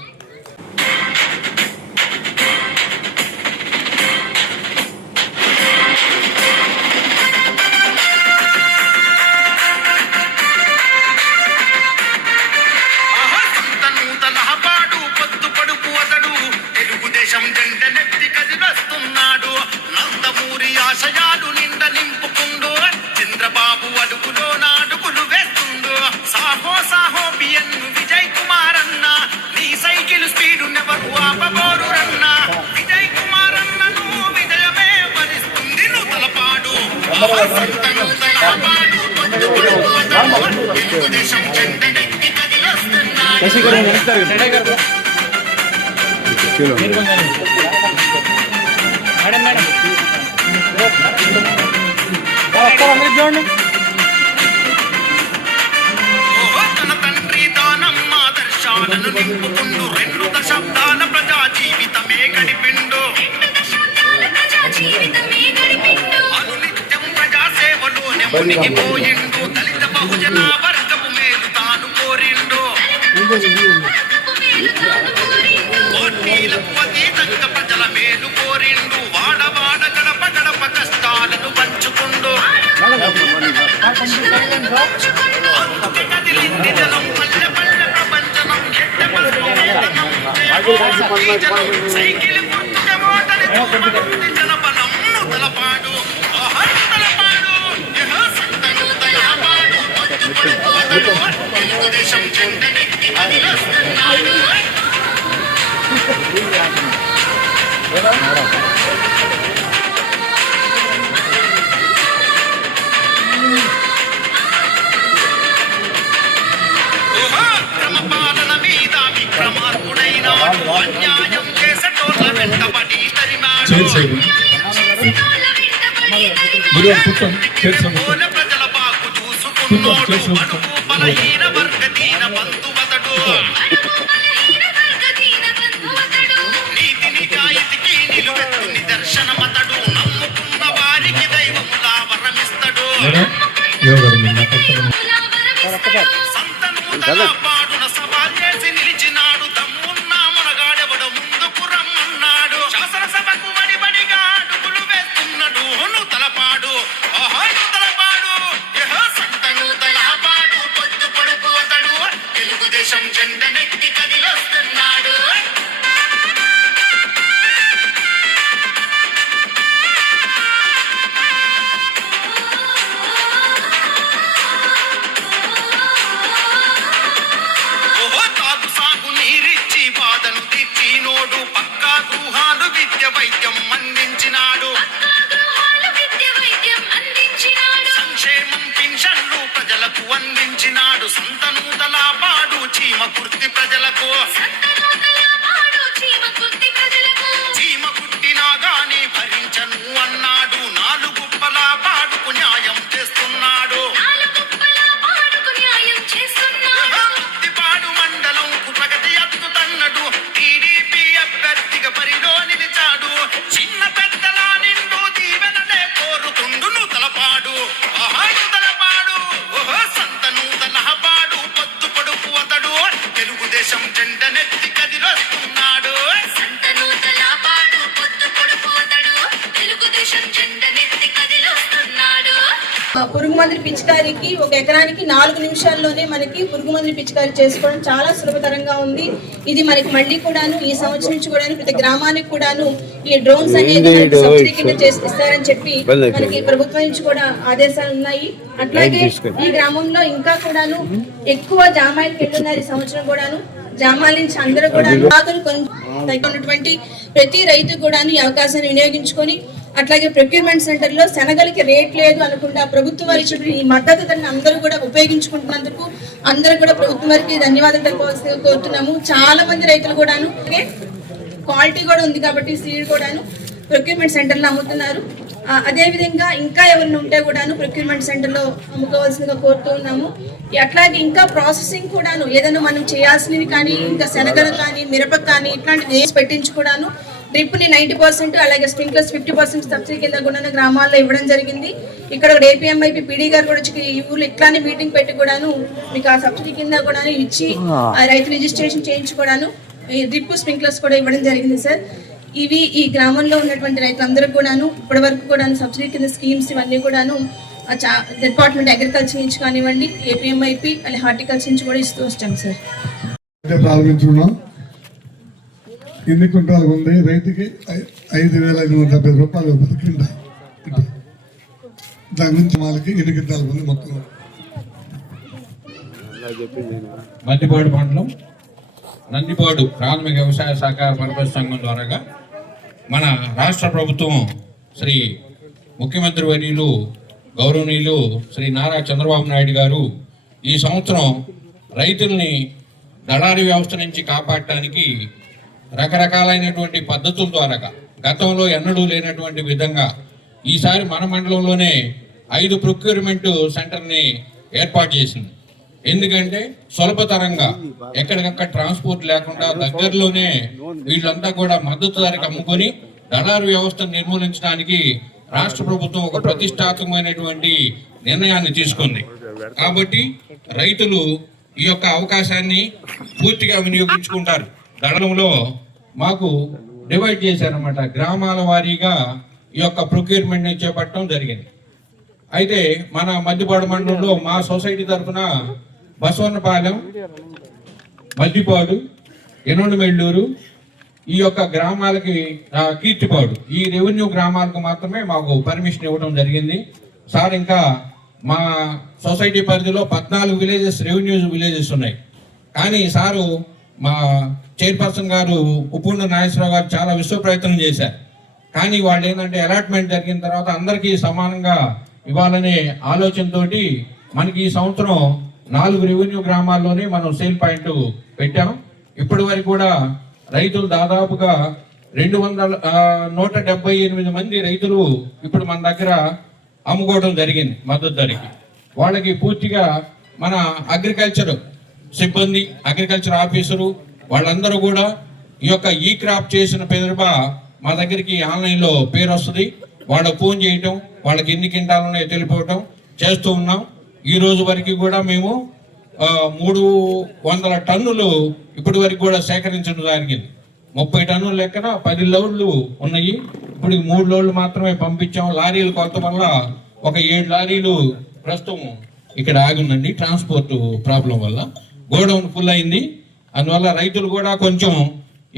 నింపుకుండు 2 దశాబ్దాల ప్రజా జీవితమే గడిపిండు. అనునిత్యం ప్రజా సేవలోనే మునిగిపోయిండు. దళిత బహుజన వర్గపు మేలు తాను కోరిండు. కోటీలకు అతీతంగా ప్రజల మేలు కోరిండు. వాడవాడ గడప గడప కష్టాలను పంచుకుండు. అందుకే కదిలింది జనం పల్లె పల్లె ప్రపంచనం. సైకిల్ గుర్తుగా మోటని జనబలం తలపాడు సంతను దయాపాడు తెలుగుదేశం చెందనెక్కి కదిలొస్తున్నాడు. క్రమపాలన మీద విక్రమార్కుడైనాడు. అన్యాయం చేసటోళ్ళ వెంటబడి తరిమాడు. ప్రజల బాగు చూసుకున్నాడు. అడుగు బలహీన వర్గదీన బంధువతడు. నీతి నిజాయితీకి నిలువెత్తు నిదర్శనమతడు. నమ్ముకున్న వారికి దైవములా వరమిస్తడు. పాడున సవాల్ చేసి నిలిచినాడు. దమ్మున్న మనగాడెవడు ముందుకు రమ్మన్నాడు. శాసనసభకు వడిబడిగా అడుగులు వేస్తున్నాడు. తలపాడు తలపాడు సంతను తలపాడు పొద్దు పడుకోతడు. తెలుగుదేశం జెండనెక్కి కదిలొస్తున్నాడు. పక్కా గృహాలు విద్య వైద్యం అందించినాడు. సంక్షేమం పింఛన్లు ప్రజలకు అందించినాడు. సంతనూతల పాడు చీమ కుర్తి ప్రజలకు. చీమ కుట్టినా గాని భరించను అన్నాడు. 4 గుప్పల పాడుకు న్యాయం చేస్తున్నాడు. పాడు మండలంకు ప్రగతి అత్తుతన్నడు. టీడీపీ అభ్యర్థిగా బరిలో నిలిచాడు. చిన్న పెద్దల నిండు దీవెనలే కోరుకుండు. తలపాడు తలపాడు సంతను తలపాడు పొద్దు పొడుపు అతడు. తెలుగుదేశం జెండనెత్తి కదిలొస్తున్నాడు. సంతను తలపాడు పొద్దు పొడుపు అతడు. తెలుగుదేశం జెండనెత్తి కదిలొస్తున్నాడు. పురుగు మందుల పిచికారికి 1 ఎకరానికి 4 నిమిషాల్లోనే మనకి పురుగు మందుల పిచికారి చేసుకోవడం చాలా సులభతరంగా ఉంది. ఇది మనకి మళ్ళీ కూడాను ఈ సంవత్సరం నుంచి కూడాను ప్రతి గ్రామానికి కూడాను ఈ డ్రోన్స్ అనేది సబ్సిడీ కింద ఇస్తారని చెప్పి మనకి ప్రభుత్వం నుంచి కూడా ఆదేశాలు ఉన్నాయి. అట్లాగే ఈ గ్రామంలో ఇంకా కూడాను ఎక్కువ జామాయిలు పెట్టున్నారు. ఈ సంవత్సరం కూడాను జామాయిల నుంచి అందరూ కూడా దగ్గర ఉన్నటువంటి ప్రతి రైతు కూడా ఈ అవకాశాన్ని వినియోగించుకొని, అట్లాగే ప్రొక్యూర్మెంట్ సెంటర్ లో శనగలకి రేట్ లేదు అనుకుండా ప్రభుత్వం వారి ఇచ్చిన ఈ మద్దతు ధరని అందరూ కూడా ఉపయోగించుకుంటున్నందుకు అందరూ కూడా ప్రభుత్వం వారికి ధన్యవాదాలు తెలుపవలసిందిగా కోరుతున్నాము. చాలా మంది రైతులు కూడాను క్వాలిటీ కూడా ఉంది కాబట్టి సీడ్ కూడాను ప్రొక్యూర్మెంట్ సెంటర్ లో అమ్ముతున్నారు. అదేవిధంగా ఇంకా ఎవరైనా ఉంటే కూడాను ప్రొక్యూర్మెంట్ సెంటర్ లో అమ్ముకోవాల్సిందిగా కోరుతూ ఉన్నాము. అట్లాగే ఇంకా ప్రాసెసింగ్ కూడాను ఏదైనా మనం చేయాల్సినవి కానీ, ఇంకా శనగలు కానీ, మిరపకు కానీ ఇట్లాంటివి పెట్టించి కూడాను డ్రిప్ ని 90%, అలాగే స్ప్రింక్లర్స్ 50% సబ్సిడీ కింద కూడా గ్రామాల్లో ఇవ్వడం జరిగింది. ఇక్కడ ఏపీఎంఐపీ పీడీ గారు కూడా ఈ ఊర్లో ఇట్లానే మీటింగ్ పెట్టి కూడాను మీకు ఆ సబ్సిడీ కింద కూడా ఇచ్చి రైతు రిజిస్ట్రేషన్ చేయించుకోవడాను డ్రిప్ స్ప్రింక్లర్స్ కూడా ఇవ్వడం జరిగింది సార్. ఇవి ఈ గ్రామంలో ఉన్నటువంటి రైతులందరికీ కూడాను ఇప్పటి వరకు కూడా సబ్సిడీ కింద స్కీమ్స్ ఇవన్నీ కూడాను డిపార్ట్మెంట్ అగ్రికల్చర్ నుంచి కానివ్వండి, ఏపీఎంఐపీ అలాగే హార్టికల్చర్ నుంచి కూడా ఇస్తూ వచ్చాం సార్. ప్రారంభించుకున్నాం. ఎన్ని క్వింటాలు ఉంది? రైతుకి 5,570 రూపాయలు ప్రతి క్వింటాల్. దాని నుంచి వాళ్ళకి ఎన్ని క్వింటాలు ఉంది మొత్తం? మద్దిపాడు మండలం నందిపాడు ప్రాథమిక వ్యవసాయ సహకార పరపతి సంఘం ద్వారాగా మన రాష్ట్ర ప్రభుత్వం శ్రీ ముఖ్యమంత్రి వర్యులు గౌరవనీయులు శ్రీ నారా చంద్రబాబు నాయుడు గారు ఈ సంవత్సరం రైతుల్ని దళారీ వ్యవస్థ నుంచి కాపాడటానికి రకరకాలైనటువంటి పద్ధతుల ద్వారా గతంలో ఎన్నడూ లేనటువంటి విధంగా ఈసారి మన మండలంలోనే 5 ప్రొక్యూర్మెంట్ సెంటర్ని ఏర్పాటు చేసింది. ఎందుకంటే స్వల్పతరంగా ఎక్కడికక్కడ ట్రాన్స్పోర్ట్ లేకుండా దగ్గరలోనే వీళ్ళంతా కూడా మద్దతు ధరకు అమ్ముకొని దళారీ వ్యవస్థను నిర్మూలించడానికి రాష్ట్ర ప్రభుత్వం ఒక ప్రతిష్టాత్మకమైనటువంటి నిర్ణయాన్ని తీసుకుంది. కాబట్టి రైతులు ఈ యొక్క అవకాశాన్ని పూర్తిగా వినియోగించుకుంటారు. దళంలో మాకు డివైడ్ చేశారన్నమాట. గ్రామాల వారీగా ఈ యొక్క ప్రొక్యూర్మెంట్ చేపట్టడం జరిగింది. అయితే మన మద్దిపాడు మండలంలో మా సొసైటీ తరఫున బసవన్నపాలెం, మద్దిపాడు, ఎనోడుమెళ్ళూరు ఈ యొక్క గ్రామాలకి కీర్తిపాడు ఈ రెవెన్యూ గ్రామాలకు మాత్రమే మాకు పర్మిషన్ ఇవ్వడం జరిగింది. సార్ ఇంకా మా సొసైటీ పరిధిలో 14 విలేజెస్ రెవెన్యూ విలేజెస్ ఉన్నాయి. కానీ సారు మా చైర్పర్సన్ గారు ఉప్పుండు నాగేశ్వరరావు గారు చాలా విశ్వ ప్రయత్నం చేశారు. కానీ వాళ్ళు ఏంటంటే అలాట్మెంట్ జరిగిన తర్వాత అందరికీ సమానంగా ఇవ్వాలనే ఆలోచనతోటి మనకి ఈ సంవత్సరం 4 రెవెన్యూ గ్రామాల్లోనే మనం సేల్ పాయింట్ పెట్టాం. ఇప్పటి వరకు కూడా రైతులు దాదాపుగా 178 మంది రైతులు ఇప్పుడు మన దగ్గర అమ్ముకోవడం జరిగింది మద్దతు ధరకి. వాళ్ళకి పూర్తిగా మన అగ్రికల్చర్ సిబ్బంది, అగ్రికల్చర్ ఆఫీసరు వాళ్ళందరూ కూడా ఈ యొక్క ఈ క్రాప్ చేసిన పేరుప మా దగ్గరికి ఆన్లైన్లో పేరు వస్తుంది. వాళ్ళకు ఫోన్ చేయటం, వాళ్ళకి ఎన్ని క్వింటాలు ఉన్నాయో తెలిపోవటం చేస్తూ ఉన్నాం. ఈ రోజు వరకు కూడా మేము 300 టన్నులు ఇప్పటి వరకు కూడా సేకరించడం జరిగింది. 30 టన్నుల లెక్కన 10 లోడ్లు ఉన్నాయి. ఇప్పుడు 3 లోడ్లు మాత్రమే పంపించాం. లారీలు కొత్త వల్ల ఒక 7 లారీలు ప్రస్తుతం ఇక్కడ ఆగుందండి. ట్రాన్స్పోర్ట్ ప్రాబ్లం వల్ల గోడౌన్ ఫుల్ అయింది. అందువల్ల రైతులు కూడా కొంచెం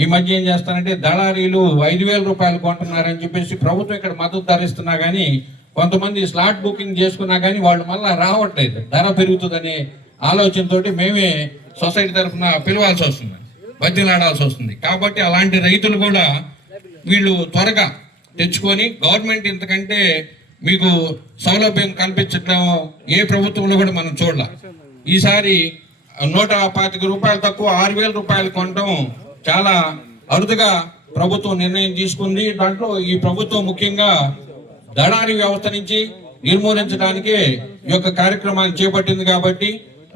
ఈ మధ్య ఏం చేస్తారంటే దళారీలు 5,000 రూపాయలు కొంటున్నారని చెప్పేసి ప్రభుత్వం ఇక్కడ మద్దతు ధరిస్తున్నా కానీ కొంతమంది స్లాట్ బుకింగ్ చేసుకున్నా కానీ వాళ్ళు మళ్ళీ రావట్లేదు. ధర పెరుగుతుందనే ఆలోచనతో మేమే సొసైటీ తరఫున పిలవాల్సి వస్తుంది, బతిలాడాల్సి వస్తుంది. కాబట్టి అలాంటి రైతులు కూడా వీళ్ళు త్వరగా తెచ్చుకొని గవర్నమెంట్ ఇంతకంటే మీకు సౌలభ్యం కల్పించడం ఏ ప్రభుత్వంలో కూడా మనం చూడాల. ఈసారి 125 రూపాయలు తక్కువ 6,000 రూపాయలు కొనడం చాలా అరుదుగా ప్రభుత్వం నిర్ణయం తీసుకుంది. దాంట్లో ఈ ప్రభుత్వం ముఖ్యంగా దళారీ వ్యవస్థ నుంచి నిర్మూలించడానికే ఈ యొక్క కార్యక్రమాన్ని చేపట్టింది. కాబట్టి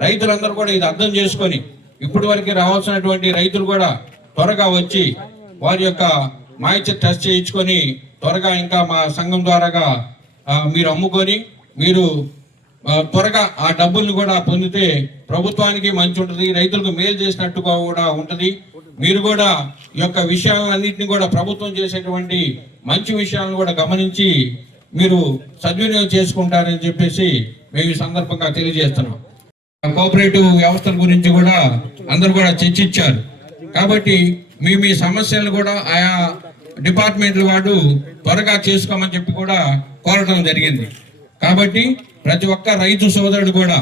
రైతులందరూ కూడా ఇది అర్థం చేసుకొని ఇప్పటి వరకు రావాల్సినటువంటి రైతులు కూడా త్వరగా వచ్చి వారి యొక్క మాయిచర్ టెస్ట్ చేయించుకొని త్వరగా ఇంకా మా సంఘం ద్వారాగా మీరు అమ్ముకొని మీరు త్వరగా ఆ డబ్బుల్ని కూడా పొందితే ప్రభుత్వానికి మంచి ఉంటుంది, రైతులకు మేలు చేసినట్టుగా కూడా ఉంటుంది. మీరు కూడా ఈ యొక్క విషయాలన్నింటినీ కూడా ప్రభుత్వం చేసేటువంటి మంచి విషయాలను కూడా గమనించి మీరు సద్వినియోగం చేసుకుంటారని చెప్పేసి మేము ఈ సందర్భంగా తెలియజేస్తున్నాం. కోఆపరేటివ్ వ్యవస్థల గురించి కూడా అందరూ కూడా చర్చించారు. కాబట్టి మీ సమస్యలను కూడా ఆయా డిపార్ట్మెంట్ల వాడు త్వరగా చేసుకోమని చెప్పి కూడా కోరటం జరిగింది. కాబట్టి ప్రతి ఒక్క రైతు సోదరుడు కూడా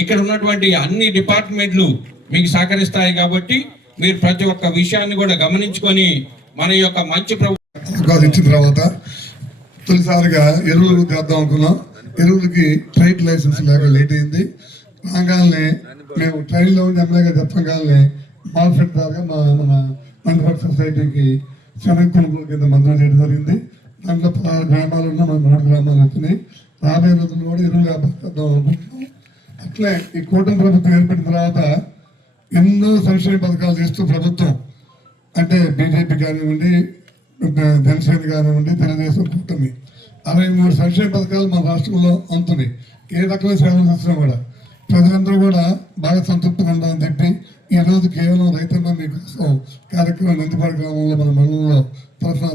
ఇక్కడ ఉన్నటువంటి అన్ని డిపార్ట్మెంట్లు మీకు సహకరిస్తాయి. కాబట్టి మీరు ప్రతి ఒక్క విషయాన్ని కూడా గమనించుకొని మన యొక్క మంచి అవకాశం ఇచ్చిన తర్వాత తొలిసారిగా ఎరువులు తెద్దాం అనుకున్నాం. ఎరువులకి ట్రేడ్ లైసెన్స్ లేక లేట్ అయింది. రాగానే మేము ట్రైన్లో ఉండి ఎమ్మెల్యేగా తెప్పగానే మార్కెట్ ద్వారా మన మండపట్ సొసైటీకి శనగ కొనుగోలు కింద మందులు చేయడం జరిగింది. దాంట్లో 16 గ్రామాలు ఉన్న మన 3 గ్రామాలు వచ్చినాయి. రాబోయే రోజుల్లో కూడా ఎరువులు తెద్దాం అనుకుంటున్నాం. అట్లే ఈ కూటమి ప్రభుత్వం ఏర్పడిన తర్వాత ఎన్నో సంక్షేమ పథకాలు చేస్తూ ప్రభుత్వం అంటే బీజేపీ కానివ్వండి, జనసేన కానివ్వండి, తెలుగుదేశం కూటమి 63 సంక్షేమ పథకాలు మన రాష్ట్రంలో అందుతున్నాయి. ఏ రకమైన సేవలు చేసినా కూడా ప్రజలందరూ కూడా బాగా సంతృప్తిగా ఉండాలని చెప్పి ఈ రోజు కేవలం రైతన్న మీకోసం కార్యక్రమం నందిపాడు గ్రామంలో మన మండలంలో తరఫున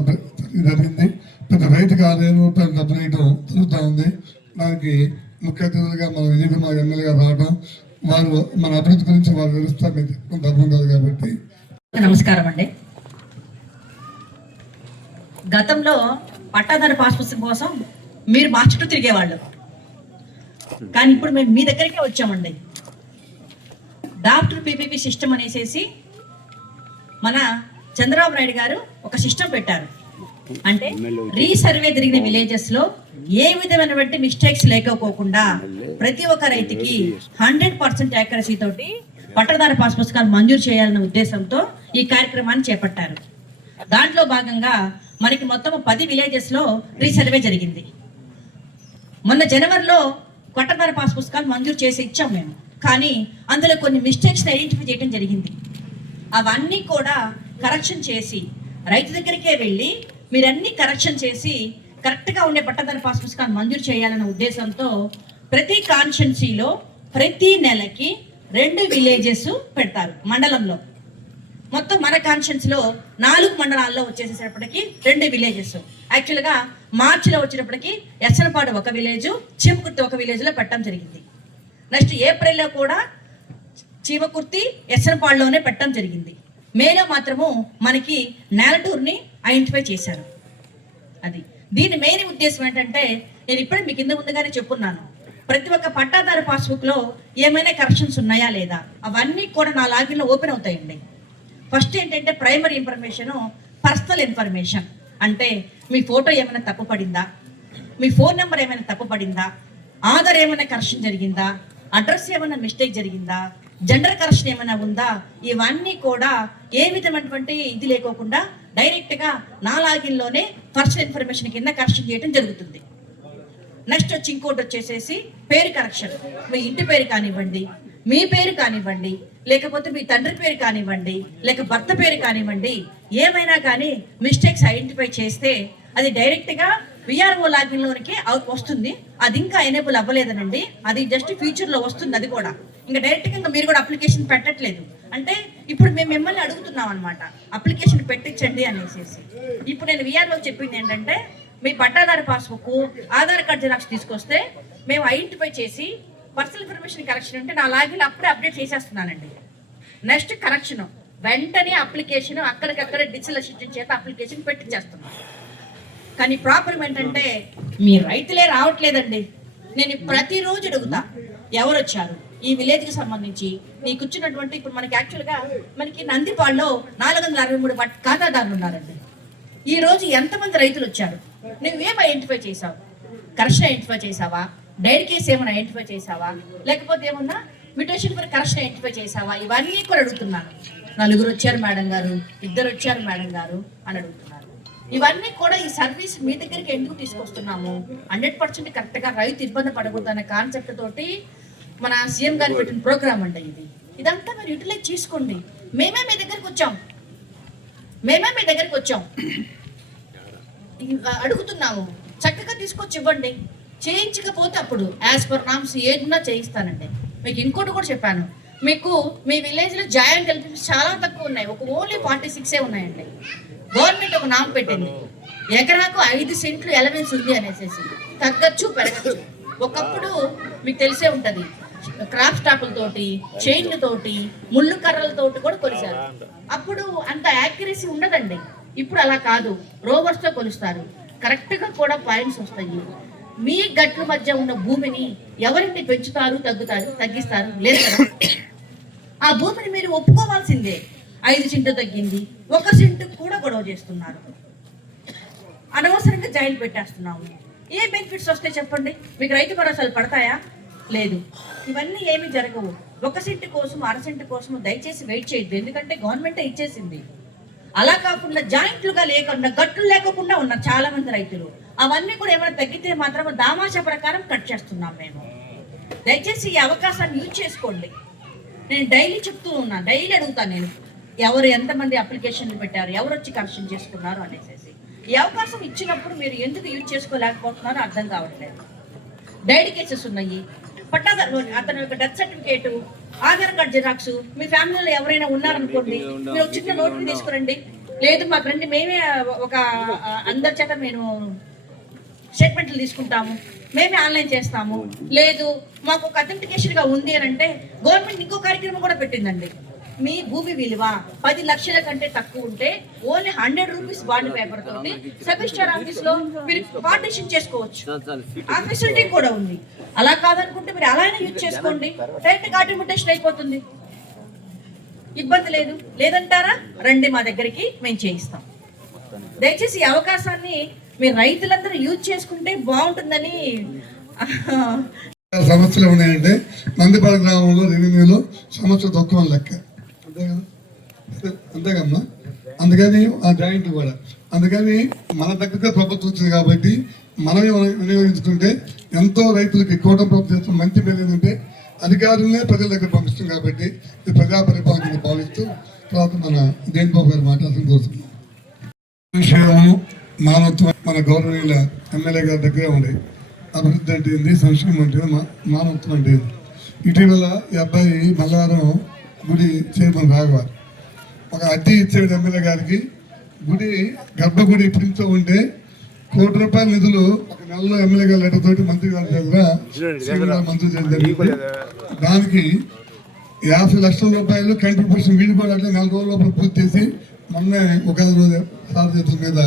జరిగింది. ప్రతి రైతుకి 6,000 రూపాయలు డబ్బులు వేయడం జరుగుతూ ఉంది. దానికి ముఖ్య అతిథులుగా మన విజయకుమార్ ఎమ్మెల్యే గారు రావడం, వారు మన అభివృద్ధి గురించి వారు వివరిస్తారు. మీకు ధర్మం కాదు కాబట్టి నమస్కారం అండి. గతంలో పట్టాదారు పాస్ పుస్తకం కోసం మీరు మా చుట్టూ తిరిగేవాళ్ళు, కానీ ఇప్పుడు మేము మీ దగ్గరికే వచ్చామండి. డాక్టర్ పీపీపీ సిస్టమ్ అనేసి మన చంద్రబాబు నాయుడు గారు ఒక సిస్టమ్ పెట్టారు. అంటే రీసర్వే జరిగిన విలేజెస్ లో ఏ విధమైనటువంటి మిస్టేక్స్ లేకపోకుండా ప్రతి ఒక్క రైతుకి 100% యాక్యురసీ తోటి పట్టదారు పాస్ పుస్తకాలు మంజూరు చేయాలన్న ఉద్దేశంతో ఈ కార్యక్రమాన్ని చేపట్టారు. దాంట్లో భాగంగా మనకి మొత్తం 10 విలేజెస్ లో రీసర్వే జరిగింది. మొన్న జనవరిలో పట్టదారు పాస్ పుస్తకాలు మంజూరు చేసి ఇచ్చాం మేము. కానీ అందులో కొన్ని మిస్టేక్స్ ఐడెంటిఫై చేయడం జరిగింది. అవన్నీ కూడా కరెక్షన్ చేసి రైతు దగ్గరికే వెళ్ళి మీరన్నీ కరెక్షన్ చేసి కరెక్ట్గా ఉండే పట్టదారు పాస్ పుస్తకాలు మంజూరు చేయాలన్న ఉద్దేశంతో ప్రతి కాన్స్టిట్యున్సీలో ప్రతి నెలకి 2 విలేజెస్ పెడతారు. మండలంలో మొత్తం మన కాన్స్టిట్యున్సీలో 4 మండలాల్లో వచ్చేసేటప్పటికి 2 విలేజెస్. యాక్చువల్గా మార్చిలో వచ్చేటప్పటికి ఎస్సనపాడు ఒక విలేజ్, చీమకుర్తి ఒక విలేజ్లో పెట్టడం జరిగింది. నెక్స్ట్ ఏప్రిల్లో కూడా చీమకుర్తి, ఎస్సనపాడులోనే పెట్టడం జరిగింది. మేలో మాత్రము మనకి నేలటూరుని ఐడెంటిఫై చేశారు. అది దీని మెయిన్ ఉద్దేశం ఏంటంటే, నేను ఇప్పుడే మీకు కింద ముందుగానే చెప్పున్నాను, ప్రతి ఒక్క పట్టాదారు పాస్బుక్లో ఏమైనా కరెక్షన్స్ ఉన్నాయా లేదా అవన్నీ కూడా నా లాగిన్లో ఓపెన్ అవుతాయండి. ఫస్ట్ ఏంటంటే ప్రైమరీ ఇన్ఫర్మేషను, పర్సనల్ ఇన్ఫర్మేషన్. అంటే మీ ఫోటో ఏమైనా తప్పు పడిందా, మీ ఫోన్ నెంబర్ ఏమైనా తప్పు పడిందా, ఆధార్ ఏమైనా కరెక్షన్ జరిగిందా, అడ్రస్ ఏమైనా మిస్టేక్ జరిగిందా, జెండర్ కరెక్షన్ ఏమైనా ఉందా, ఇవన్నీ కూడా ఏ విధమైనటువంటి ఇది లేకోకుండా డైరెక్ట్గా నా లాగిన్లోనే పర్సనల్ ఇన్ఫర్మేషన్ కింద కరెక్షన్ చేయడం జరుగుతుంది. నెక్స్ట్ వచ్చి ఇంకోటి వచ్చేసేసి పేరు కరెక్షన్. మీ ఇంటి పేరు కానివ్వండి, మీ పేరు కానివ్వండి, లేకపోతే మీ తండ్రి పేరు కానివ్వండి, లేక భర్త పేరు కానివ్వండి, ఏమైనా కానీ మిస్టేక్స్ ఐడెంటిఫై చేస్తే అది డైరెక్ట్గా విఆర్ఓ లాగిన్లోనికి వస్తుంది. అది ఇంకా ఎనేబుల్ అవ్వలేదనండి, అది జస్ట్ ఫ్యూచర్లో వస్తుంది. అది కూడా ఇంకా డైరెక్ట్గా మీరు కూడా అప్లికేషన్ పెట్టట్లేదు. అంటే ఇప్పుడు మేము మిమ్మల్ని అడుగుతున్నాం అనమాట, అప్లికేషన్ పెట్టించండి అనేసి. ఇప్పుడు నేను విఆర్ఓ చెప్పింది ఏంటంటే, మీ పట్టాదారు పాస్బుక్, ఆధార్ కార్డ్ జిరాక్స్ తీసుకొస్తే మేము ఐడెంటిఫై చేసి పర్సనల్ ఇన్ఫర్మేషన్ కరెక్షన్ ఉంటే నా లాగిన్ అప్పుడే అప్డేట్ చేసేస్తున్నానండి. నెక్స్ట్ కరెక్షన్ వెంటనే అప్లికేషన్ అక్కడికక్కడే డిజిటల్ అసిస్టెంట్ చేత అప్లికేషన్ పెట్టించేస్తున్నాం. కానీ ప్రాబ్లం ఏంటంటే మీ రైతులే రావట్లేదండి. నేను ప్రతిరోజు అడుగుతా, ఎవరు వచ్చారు ఈ విలేజ్కి సంబంధించి, నీకు వచ్చినటువంటి ఇప్పుడు మనకి యాక్చువల్గా మనకి నందిపాడులో 463 ఖాతాదారులు ఉన్నారండి. ఈ రోజు ఎంతమంది రైతులు వచ్చారు, నువ్వేం ఐడెంటిఫై చేసావు, కరెక్షన్ ఐడెంటిఫై చేసావా, డైరీ కేసు ఏమైనా ఐడెంటిఫై చేసావా, లేకపోతే ఏమన్నా మ్యూటేషన్ ఫర్ కరెక్షన్ ఐడెంటిఫై చేసావా, ఇవన్నీ కూడా అడుగుతున్నాను. 4 వచ్చారు మేడం గారు, 2 వచ్చారు మేడం గారు అని అడుగుతున్నారు. ఇవన్నీ కూడా ఈ సర్వీస్ మీ దగ్గరికి ఎందుకు తీసుకొస్తున్నాము, 100% కరెక్ట్గా రైతు ఇబ్బంది పడకూడదు అనే కాన్సెప్ట్ తోటి మన సీఎం గారు పెట్టిన ప్రోగ్రామ్ అండి ఇది. ఇదంతా మీరు యూటిలైజ్ చేసుకోండి. మేమే మీ దగ్గరికి వచ్చాం, అడుగుతున్నాము, చక్కగా తీసుకొచ్చి ఇవ్వండి. చేయించకపోతే అప్పుడు యాజ్ పర్ నామ్స్ ఏదన్నా చేయిస్తానండి. మీకు ఇంకోటి కూడా చెప్పాను, మీకు మీ విలేజ్లో జాయింట్ హెల్ప్ చాలా తక్కువ ఉన్నాయి, ఒక ఓన్లీ 46 ఉన్నాయండి. గవర్నమెంట్ ఒక నామ్ పెట్టింది, ఎకరాకు 5 సెంట్లు ఎలవెన్స్ ఉంది అనేసి. తగ్గచ్చు పెరగచ్చు. ఒకప్పుడు మీకు తెలిసే ఉంటుంది, క్రాప్ స్టాపులతోటి, చైన్లతోటి, ముళ్ళు కర్రలతోటి కూడా కొలిశారు. అప్పుడు అంత యాక్యురసీ ఉండదండి. ఇప్పుడు అలా కాదు, రోవర్స్తో కొలుస్తారు, కరెక్ట్గా కూడా పాయింట్స్ వస్తాయి. మీ గట్ల మధ్య ఉన్న భూమిని ఎవరిని పెంచుతారు, తగ్గిస్తారు లేదు కదా. ఆ భూమిని మీరు ఒప్పుకోవాల్సిందే. 5 సెంట్లు తగ్గింది, 1 సెంటు కూడా గొడవ చేస్తున్నారు. అనవసరంగా జైలు పెట్టేస్తున్నాము. ఏ బెనిఫిట్స్ వస్తాయి చెప్పండి? మీకు రైతు భరోసాలు పడతాయా? లేదు. ఇవన్నీ ఏమీ జరగవు. 1 సెంటు కోసం, 1/2 సెంటు కోసం దయచేసి వెయిట్ చేయొద్దు, ఎందుకంటే గవర్నమెంటే ఇచ్చేసింది. అలా కాకుండా జాయింట్లుగా లేకుండా, గట్లు లేకుండా ఉన్నారు చాలా మంది రైతులు. అవన్నీ కూడా ఏమైనా తగ్గితే మాత్రం దామాషా ప్రకారం కట్ చేస్తున్నాం మేము. దయచేసి ఈ అవకాశాన్ని యూజ్ చేసుకోండి. నేను డైలీ చెప్తూ ఉన్నాను, డైలీ అడుగుతాను నేను, ఎవరు ఎంతమంది అప్లికేషన్లు పెట్టారు, ఎవరు వచ్చి కరెక్షన్ చేసుకున్నారు అనేసి. ఈ అవకాశం ఇచ్చినప్పుడు మీరు ఎందుకు యూజ్ చేసుకోలేకపోతున్నారో అర్థం కావట్లేదు. డైరీ కేసెస్ ఉన్నాయి, పట్టాదారు అతని యొక్క death certificate, Aadhaar card xerox, మీ ఫ్యామిలీలో ఎవరైనా ఉన్నారనుకోండి, మీరు ఒక చిన్న నోట్ని తీసుకురండి. లేదు మాకు రండి, మేమే ఒక అందరి చేత మేము స్టేట్మెంట్లు తీసుకుంటాము, మేమే ఆన్లైన్ చేస్తాము. లేదు మాకు ఒక అథెంటికేషన్గా ఉంది అని అంటే గవర్నమెంట్ ఇంకో కార్యక్రమం కూడా పెట్టిందండి. మీ భూమి విలువ 10 లక్షల కంటే తక్కువ ఉంటే ఓన్లీ 100 రూపీస్ బాండ్ పేపర్ తోటి సబ్ రిజిస్టర్ ఆఫీస్ లో మీరు పార్టిషన్ చేసుకోవచ్చు. ఆ ఫెసిలిటీ కూడా ఉంది. అలా కాదనుకుంటే మీరు అలానే యూజ్ చేసుకోండి, డైరెక్ట్ గా ఆటోమేటేషన్ అయిపోతుంది, ఇబ్బంది లేదు. లేదంటారా? రండి మా దగ్గరికి, మేము చేయిస్తాం. దయచేసి ఈ అవకాశాన్ని మీరు రైతులందరూ యూజ్ చేసుకుంటే బాగుంటుందని. సమస్యలు ఉన్నాయంటే నందిపాల గ్రామంలో రెవెన్యూలో సమస్య తక్కువ లెక్క, అంతే కదా, అంతేకమ్మా. అందుకని ఆ జాయింట్ కూడా, అందుకని మన దగ్గర ప్రభుత్వం వచ్చింది కాబట్టి మనమే వినియోగించుకుంటే ఎంతో రైతులకి కూటమి ప్రభుత్వం చేస్తున్న మంచి పేరు ఏంటంటే అధికారులనే ప్రజల దగ్గర పంపిస్తుంది కాబట్టి ఇది ప్రజా పరిపాలన భావిస్తూ తర్వాత మన జయంత్ బాబు గారు మాట్లాడుతూ కోరుతున్నాం. విషయము మానవత్వం మన గౌరవనీయుల ఎమ్మెల్యే గారి దగ్గరే ఉంది. అభివృద్ధి అంటే ఏంది, సంక్షేమం అంటే మానవత్వం అంటే ఏంది. ఇటీవల ఈ అబ్బాయి మల్లారం గుడి చైర్మన్ రాఘవ ఒక అద్దె ఇచ్చాడు ఎమ్మెల్యే గారికి. గుడి గర్భగుడి ప్రింట్తో ఉంటే ₹1,00,00,000 నిధులు ఒక నెలలో ఎమ్మెల్యే గారి లెటర్ తోటి మంత్రి గారి దగ్గర మంజూరు చేయడం జరిగింది. దానికి ₹50,00,000 కంట్రిబ్యూషన్ వీడి కూడా అంటే 4 రోజుల లోపల పూర్తి చేసి మొన్న ఒక రోజు సార్ చేతుల మీద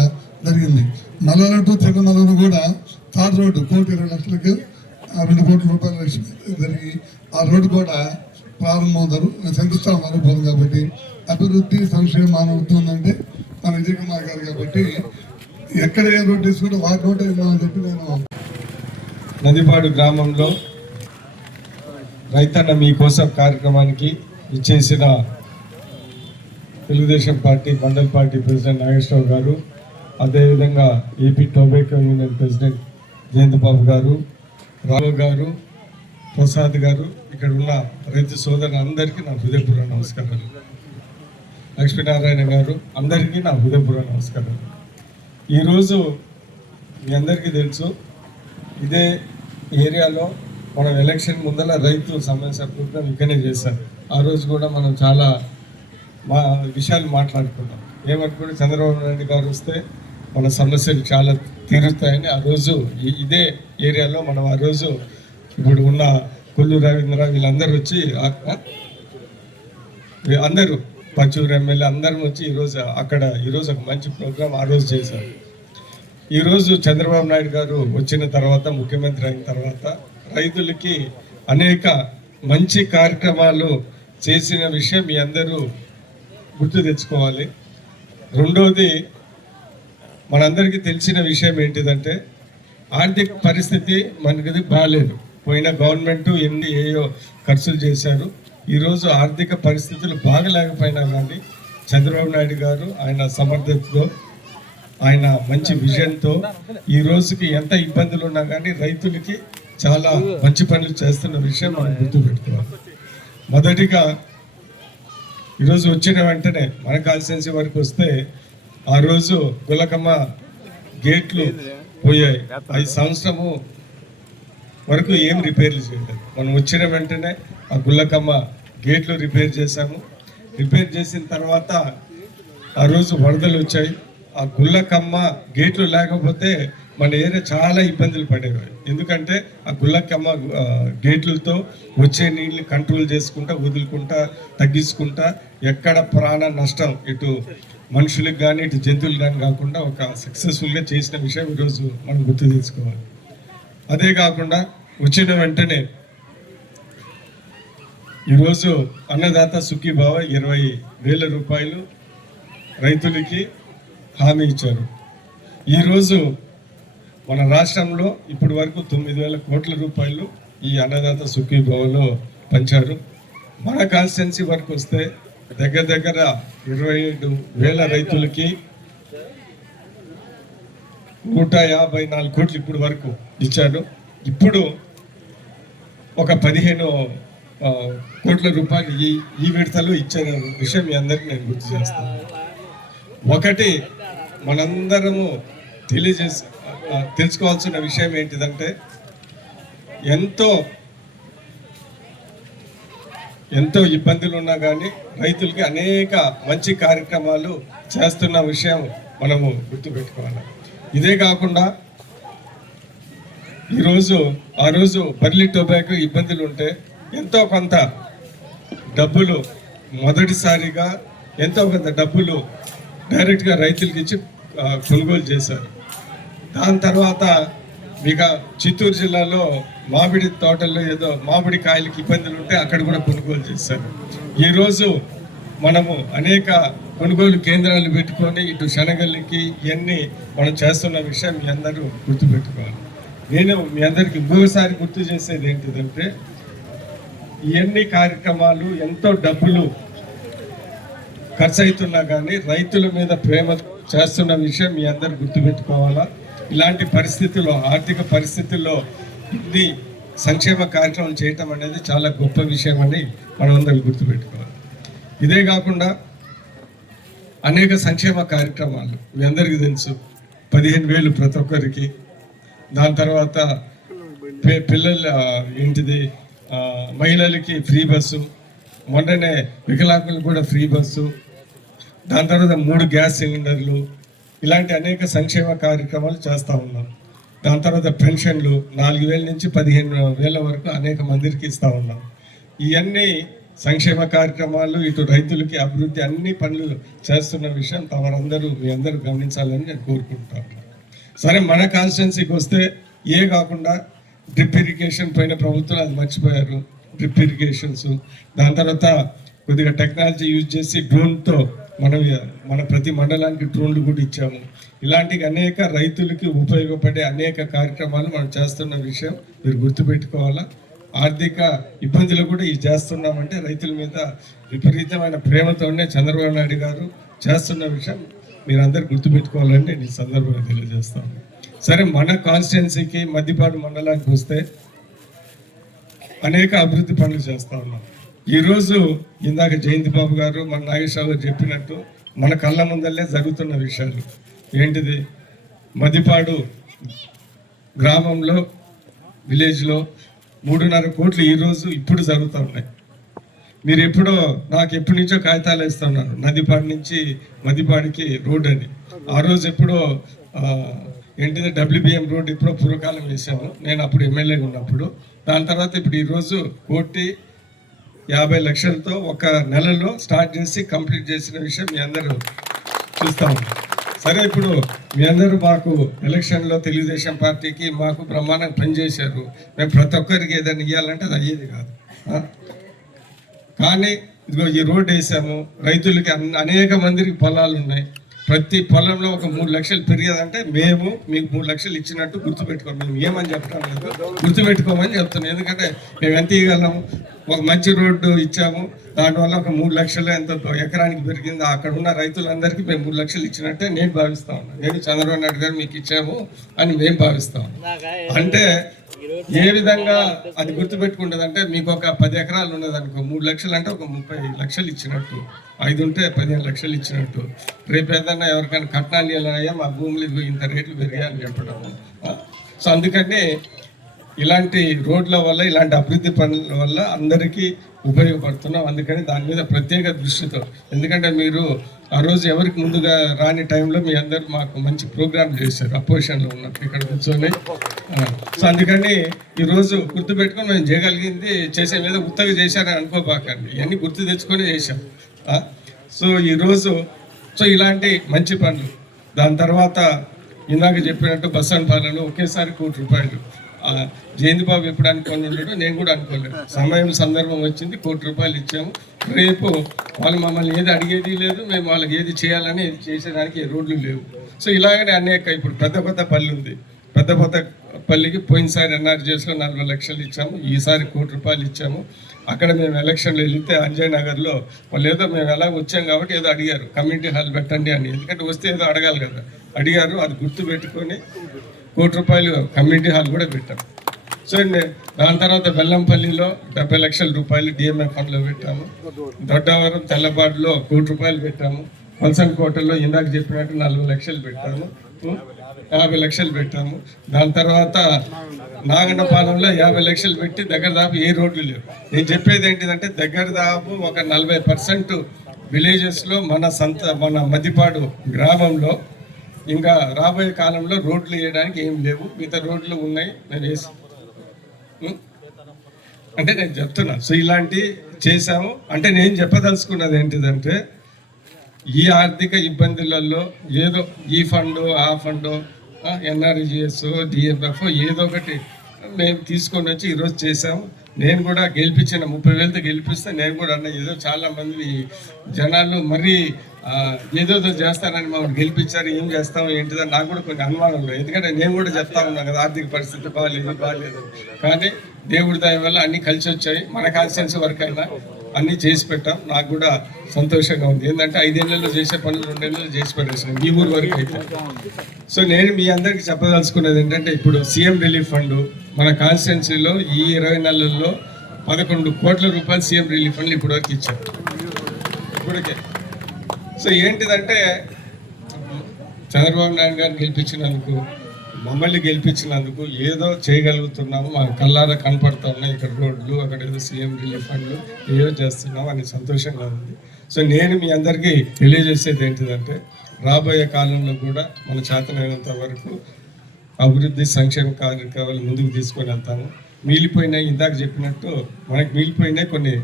జరిగింది. మల్లారం టు చిన్నమల్లారం కూడా తార్ రోడ్డు ₹1,20,00,000 ₹2 కోట్ల జరిగి ఆ రోడ్డు కూడా ప్రారంభమవుతారు, శంకుస్థాపన మారిపోతుంది. కాబట్టి అభివృద్ధి సంక్షేమ మానవత్వం ఉందంటే మన విజయ్ కుమార్ గారు కాబట్టి ఎక్కడ ఏ రోడ్డు తీసుకుంటే వారి రోడ్డు ఇవ్వాలని చెప్పి నేను నందిపాడు గ్రామంలో రైతన్న మీకోసం కార్యక్రమానికి ఇచ్చేసిన Telugu Desam party mandal party president Nageswara Rao garu, అదేవిధంగా AP tobacco union president Jayanth Babu garu, Rao గారు, ప్రసాద్ గారు, ఇక్కడ ఉన్న రైతు సోదరులందరికీ నా హృదయపూర్వక నమస్కారాలు. లక్ష్మీనారాయణ గారు, అందరికీ నా హృదయపూర్వక నమస్కారాలు. ఈరోజు మీ అందరికీ తెలుసు, ఇదే ఏరియాలో మనం ఎలక్షన్ ముందర రైతు సమస్య ప్రోగ్రాం ఇక్కడనే చేశారు. ఆ రోజు కూడా మనం చాలా విషయాలు మాట్లాడుకున్నాం. ఏమనుకుంటే చంద్రబాబు నాయుడు గారు వస్తే మన సమస్యలు చాలా తీరుతాయని ఆ రోజు ఇదే ఏరియాలో మనం ఆ రోజు ఇప్పుడు ఉన్న కొల్లు రవీంద్ర వీళ్ళందరూ వచ్చి అందరూ పచ్చూరు ఎమ్మెల్యే అందరం వచ్చి ఈరోజు ఒక మంచి ప్రోగ్రాం ఆ రోజు చేశారు. ఈరోజు చంద్రబాబు నాయుడు గారు వచ్చిన తర్వాత, ముఖ్యమంత్రి అయిన తర్వాత రైతులకి అనేక మంచి కార్యక్రమాలు చేసిన విషయం మీ అందరూ గుర్తు తెచ్చుకోవాలి. రెండోది, మనందరికీ తెలిసిన విషయం ఏంటిదంటే ఆర్థిక పరిస్థితి మనకి బాగాలేదు. పోయిన గవర్నమెంట్ ఏయో ఖర్చులు చేశారు. ఈరోజు ఆర్థిక పరిస్థితులు బాగలేకపోయినా కానీ చంద్రబాబు నాయుడు గారు ఆయన సమర్థతతో, ఆయన మంచి విజన్తో ఈ రోజుకి ఎంత ఇబ్బందులు ఉన్నా కానీ రైతులకి చాలా మంచి పనులు చేస్తున్న విషయం మనం గుర్తుపెట్టుకోవాలి. మొదటిగా ఈరోజు వచ్చిన వెంటనే మన కాన్స్టిట్యున్సీ వరకు వస్తే ఆ రోజు గులకమ్మ గేట్లు పోయాయి. 5 సంవత్సరము వరకు ఏం రిపేర్లు చేయలేదు. మనం వచ్చిన వెంటనే ఆ గుల్లకమ్మ గేట్లు రిపేర్ చేశాము. రిపేర్ చేసిన తర్వాత ఆ రోజు వరదలు వచ్చాయి. ఆ గుల్లకమ్మ గేట్లు లేకపోతే మన ఏరియా చాలా ఇబ్బందులు పడేవారు. ఎందుకంటే ఆ గుల్లకమ్మ గేట్లతో వచ్చే నీళ్ళు కంట్రోల్ చేసుకుంటా, వదులుకుంటా, తగ్గించుకుంటా ఎక్కడ ప్రాణ నష్టం ఇటు మనుషులకు కానీ ఇటు జంతువులు కానీ కాకుండా ఒక సక్సెస్ఫుల్గా చేసిన విషయం ఈరోజు మనం గుర్తు తెచ్చుకోవాలి. అదే కాకుండా వచ్చిన వెంటనే ఈరోజు అన్నదాత సుఖీభావ 20,000 రూపాయలు రైతులకి హామీ ఇచ్చారు. ఈరోజు మన రాష్ట్రంలో ఇప్పటి వరకు 9,000 కోట్ల రూపాయలు ఈ అన్నదాత సుఖీభావలో పంచారు. మన కాన్స్టిట్యున్సీ వరకు వస్తే దగ్గర 27,000 రైతులకి 154 కోట్లు ఇప్పటి వరకు ఇచ్చారు. ఇప్పుడు ఒక 15 కోట్ల రూపాయలు ఈ విడతలో ఇచ్చే విషయం మీ అందరికీ నేను గుర్తు చేస్తాను. ఒకటి మనందరము తెలుసుకోవాల్సిన విషయం ఏంటిదంటే ఎంతో ఇబ్బందులు ఉన్నా కానీ రైతులకి అనేక మంచి కార్యక్రమాలు చేస్తున్న విషయం మనము గుర్తుపెట్టుకోవాలి. ఇదే కాకుండా ఆ రోజు బర్లీ టొబాకో ఇబ్బందులు ఉంటే ఎంతో కొంత డబ్బులు మొదటిసారిగా డైరెక్ట్గా రైతులకి ఇచ్చి కొనుగోలు చేశారు. దాని తర్వాత మీకు చిత్తూరు జిల్లాలో మామిడి తోటల్లో ఏదో మామిడి కాయలకి ఇబ్బందులు ఉంటే అక్కడ కూడా కొనుగోలు చేశారు. ఈరోజు మనము అనేక కొనుగోలు కేంద్రాలు పెట్టుకొని ఇటు శనగలకి ఇవన్నీ మనం చేస్తున్న విషయం మీ అందరూ గుర్తుపెట్టుకోవాలి. నేను మీ అందరికి ఇంకొకసారి గుర్తు చేసేది ఏంటిదంటే ఇవన్నీ కార్యక్రమాలు ఎంతో డబ్బులు ఖర్చు అవుతున్నా కానీ రైతుల మీద ప్రేమ చేస్తున్న విషయం మీ అందరు గుర్తుపెట్టుకోవాలా. ఇలాంటి పరిస్థితుల్లో ఆర్థిక పరిస్థితుల్లో ఇన్ని సంక్షేమ కార్యక్రమాలు చేయటం అనేది చాలా గొప్ప విషయం అని మనమందరం గుర్తుపెట్టుకోవాలి. ఇదే కాకుండా అనేక సంక్షేమ కార్యక్రమాలు మీ అందరికీ తెలుసు. 15,000 ప్రతి ఒక్కరికి. దాని తర్వాత పిల్లల మహిళలకి ఫ్రీ బస్సు, మొన్ననే వికలాంగులకు కూడా ఫ్రీ బస్సు, దాని తర్వాత 3 గ్యాస్ సిలిండర్లు, ఇలాంటి అనేక సంక్షేమ కార్యక్రమాలు చేస్తూ ఉన్నాం. దాని తర్వాత పెన్షన్లు 4,000 నుంచి 15,000 వరకు అనేక మందికి ఇస్తూ ఉన్నాం. ఇవన్నీ సంక్షేమ కార్యక్రమాలు, ఇటు రైతులకి అభివృద్ధి అన్ని పనులు చేస్తున్న విషయం మీ అందరూ గమనించాలని నేను కోరుకుంటాను. సరే, మన కాన్స్టిట్యున్సీకి వస్తే కాకుండా డ్రిప్ ఇరిగేషన్ పైన ప్రభుత్వం అది మర్చిపోయారు. డ్రిప్ ఇరిగేషన్స్, దాని తర్వాత కొద్దిగా టెక్నాలజీ యూజ్ చేసి డ్రోన్తో మన ప్రతి మండలానికి డ్రోన్లు కూడా ఇచ్చాము. ఇలాంటి అనేక రైతులకి ఉపయోగపడే అనేక కార్యక్రమాలు మనం చేస్తున్న విషయం మీరు గుర్తుపెట్టుకోవాలా. ఆర్థిక ఇబ్బందులు కూడా చేస్తున్నామంటే రైతుల మీద విపరీతమైన ప్రేమతోనే చంద్రబాబు నాయుడు గారు చేస్తున్న విషయం మీరందరూ గుర్తుపెట్టుకోవాలని నేను ఈ సందర్భంగా తెలియజేస్తాను. సరే, మన కాన్స్టిట్యున్సీకి మద్దిపాడు మండలానికి వస్తే అనేక అభివృద్ధి పనులు చేస్తూ ఉన్నాం. ఈరోజు ఇందాక జయంతి బాబు గారు, మన నాగేశ్వరరావు గారు చెప్పినట్టు మన కళ్ళ ముందల్లే జరుగుతున్న విషయాలు ఏంటిది? మద్దిపాడు గ్రామంలో విలేజ్లో 3.5 కోట్లు ఇప్పుడు జరుగుతూ ఉన్నాయి. మీరు నాకు ఎప్పటి నుంచో కాగితాలు వేస్తున్నారు, నదిపాడు నుంచి మద్దిపాడికి రోడ్ అని. ఆ రోజు WBM రోడ్ ఎప్పుడో పూర్వకాలం వేసాము, నేను అప్పుడు ఎమ్మెల్యేగా ఉన్నప్పుడు. దాని తర్వాత ఇప్పుడు ఈరోజు 1,50,00,000 లక్షలతో ఒక నెలలో స్టార్ట్ చేసి కంప్లీట్ చేసిన విషయం మీ అందరూ చూస్తూ ఉన్నారు. సరే, ఇప్పుడు మీ అందరూ మాకు ఎలక్షన్లో తెలుగుదేశం పార్టీకి మాకు బ్రహ్మాండంగా పనిచేశారు. మేము ప్రతి ఒక్కరికి ఏదైనా ఇవ్వాలంటే అది అయ్యేది కాదు. కానీ ఇదిగో ఈ రోడ్ వేసాము, రైతులకి అనేక మందికి పొలాలు ఉన్నాయి. ప్రతి పొలంలో ఒక 3 లక్షలు పెరిగేదంటే మేము మీకు 3 లక్షలు ఇచ్చినట్టు గుర్తుపెట్టుకోము. మేము ఏమని చెప్పడం లేదు, గుర్తుపెట్టుకోమని చెప్తున్నాం. ఎందుకంటే మేము ఎంత ఇవ్వగలము? ఒక మంచి రోడ్డు ఇచ్చాము, దానివల్ల ఒక 3 లక్షలు ఎంత ఎకరానికి పెరిగింది. అక్కడ ఉన్న రైతులందరికీ మేము 3 లక్షలు ఇచ్చినట్టే నేను భావిస్తా ఉన్నాను. నేను చంద్రబాబు నాయుడు గారు మీకు ఇచ్చాము అని మేము భావిస్తాం. అంటే ఏ విధంగా అది గుర్తుపెట్టుకుంటుందంటే, మీకు ఒక 10 ఎకరాలు ఉన్నది అనుకో, 3 లక్షలు అంటే ఒక 30 లక్షలు ఇచ్చినట్టు, 5 ఉంటే 15 లక్షలు ఇచ్చినట్టు. రేపు ఏదన్నా ఎవరికైనా కట్నాలు ఇవ్వాలయ్యా, మా భూములు ఇంత రేట్లు పెరిగాయని చెప్పడం. సో అందుకని ఇలాంటి రోడ్ల వల్ల, ఇలాంటి అభివృద్ధి పనుల వల్ల అందరికీ ఉపయోగపడుతున్నాం. అందుకని దాని మీద ప్రత్యేక దృష్టితో, ఎందుకంటే మీరు ఆ రోజు ఎవరికి ముందుగా రాని టైంలో మీ అందరూ మాకు మంచి ప్రోగ్రామ్ చేశారు, అపోజిషన్లో ఉన్నప్పుడు ఇక్కడ కూర్చొని. సో అందుకని ఈరోజు గుర్తుపెట్టుకొని మేము చేయగలిగింది చేసే మీద ఉత్తగా చేశారని అనుకోబాకండి, ఇవన్నీ గుర్తు తెచ్చుకొని చేశాం. సో ఈరోజు ఇలాంటి మంచి పనులు. దాని తర్వాత ఇందాక చెప్పినట్టు బస్సన్ పాలలో ఒకేసారి 1 కోటి రూపాయలు. జయంతి బాబు ఎప్పుడు అనుకుని ఉండడు, నేను కూడా అనుకోలేదు. సమయం సందర్భం వచ్చింది, ₹1,00,00,000 ఇచ్చాము. రేపు వాళ్ళు మమ్మల్ని ఏది అడిగేది లేదు, మేము వాళ్ళకి ఏది చేయాలని ఏది చేసేదానికి రోడ్లు లేవు. సో ఇలాగనే అనేక ఇప్పుడు పెద్ద పల్లి ఉంది. పెద్ద పల్లికి పోయినసారి ఎన్ఆర్జీఎస్లో 40 లక్షలు ఇచ్చాము, ఈసారి ₹1,00,00,000 ఇచ్చాము. అక్కడ మేము ఎలక్షన్లో వెళితే అంజయ్ నగర్లో వాళ్ళు ఏదో మేము ఎలా వచ్చాం కాబట్టి ఏదో అడిగారు, కమ్యూనిటీ హాల్ పెట్టండి అని. ఎందుకంటే వస్తే ఏదో అడగాలి కదా, అడిగారు. అది గుర్తు పెట్టుకొని ₹1,00,00,000 కమ్యూనిటీ హాల్ కూడా పెట్టాం. సో దాని తర్వాత బెల్లంపల్లిలో ₹70 లక్షలు డిఎంఏ ఫండ్లో పెట్టాము. దొడ్డవరం తెల్లబాడులో ₹1,00,00,000 పెట్టాము. పల్సన్కోటలో ఇందాక చెప్పినట్టు 40 లక్షలు పెట్టాము, 50 లక్షలు పెట్టాము. దాని తర్వాత నాగన్నపాలెంలో 50 లక్షలు పెట్టి దగ్గర దాపు ఏ రోడ్లు లేవు. నేను చెప్పేది ఏంటిదంటే దగ్గర దాపు ఒక 40% విలేజెస్లో మన మద్దిపాడు గ్రామంలో ఇంకా రాబోయే కాలంలో రోడ్లు వేయడానికి ఏం లేవు. మిగతా రోడ్లు ఉన్నాయి, నేను వేసి అంటే నేను చెప్తున్నా. సో ఇలాంటి చేశాము. అంటే నేను చెప్పదలుచుకున్నది ఏంటిదంటే ఈ ఆర్థిక ఇబ్బందులలో ఏదో ఈ ఫండు ఆ ఫండు ఎన్ఆర్జిఎస్ డిఎఫ్ఎఫ్ ఏదో ఒకటి మేము తీసుకొని వచ్చి ఈరోజు చేసాము. నేను కూడా గెలిపించిన 30,000తో గెలిపిస్తే నేను కూడా అన్న ఏదో చాలా మంది జనాలు మరీ ఏదోదో చేస్తారని మమ్మల్ని గెలిపించారు, ఏం చేస్తాము ఏంటిదని నాకు కూడా కొన్ని అనుమానం ఉన్నాయి. ఎందుకంటే నేను కూడా చెప్తా ఉన్నాను కదా ఆర్థిక పరిస్థితి బాగాలేదు. కానీ దేవుడి దయ వల్ల అన్నీ కలిసి వచ్చాయి. మన కాన్స్టిట్యున్సీ వరకు అయినా అన్నీ చేసి పెట్టాం. నాకు కూడా సంతోషంగా ఉంది. ఏంటంటే 5 ఏళ్లలో చేసే పనులు 2 ఏళ్లలో చేసి పెట్టేసాను ఈ ఊరు వరకు అయితే. సో నేను మీ అందరికీ చెప్పదలుచుకున్నది ఏంటంటే ఇప్పుడు సీఎం రిలీఫ్ ఫండ్ మన కాన్స్టిట్యున్సీలో ఈ 20 నెలల్లో ₹11 కోట్ల సీఎం రిలీఫ్ ఫండ్లు ఇప్పటి వరకు ఇచ్చారు ఇప్పటికే. సో ఏంటిదంటే చంద్రబాబు నాయుడు గారిని గెలిపించినందుకు, మమ్మల్ని గెలిపించినందుకు ఏదో చేయగలుగుతున్నాము. మా కళ్ళారా కనపడుతూ ఉన్నాయి. ఇక్కడ రోడ్లు, అక్కడ ఏదో సీఎం రిలీఫ్ ఫండ్లు ఏదో చేస్తున్నాము అని సంతోషంగా ఉంది. సో నేను మీ అందరికీ తెలియజేసేది ఏంటిదంటే రాబోయే కాలంలో కూడా మన చేతనైనంత వరకు అభివృద్ధి సంక్షేమ కార్యక్రమాలు ముందుకు తీసుకొని వెళ్తాము. మిగిలిపోయినాయి ఇందాక చెప్పినట్టు మనకి మిగిలిపోయినాయి కొన్ని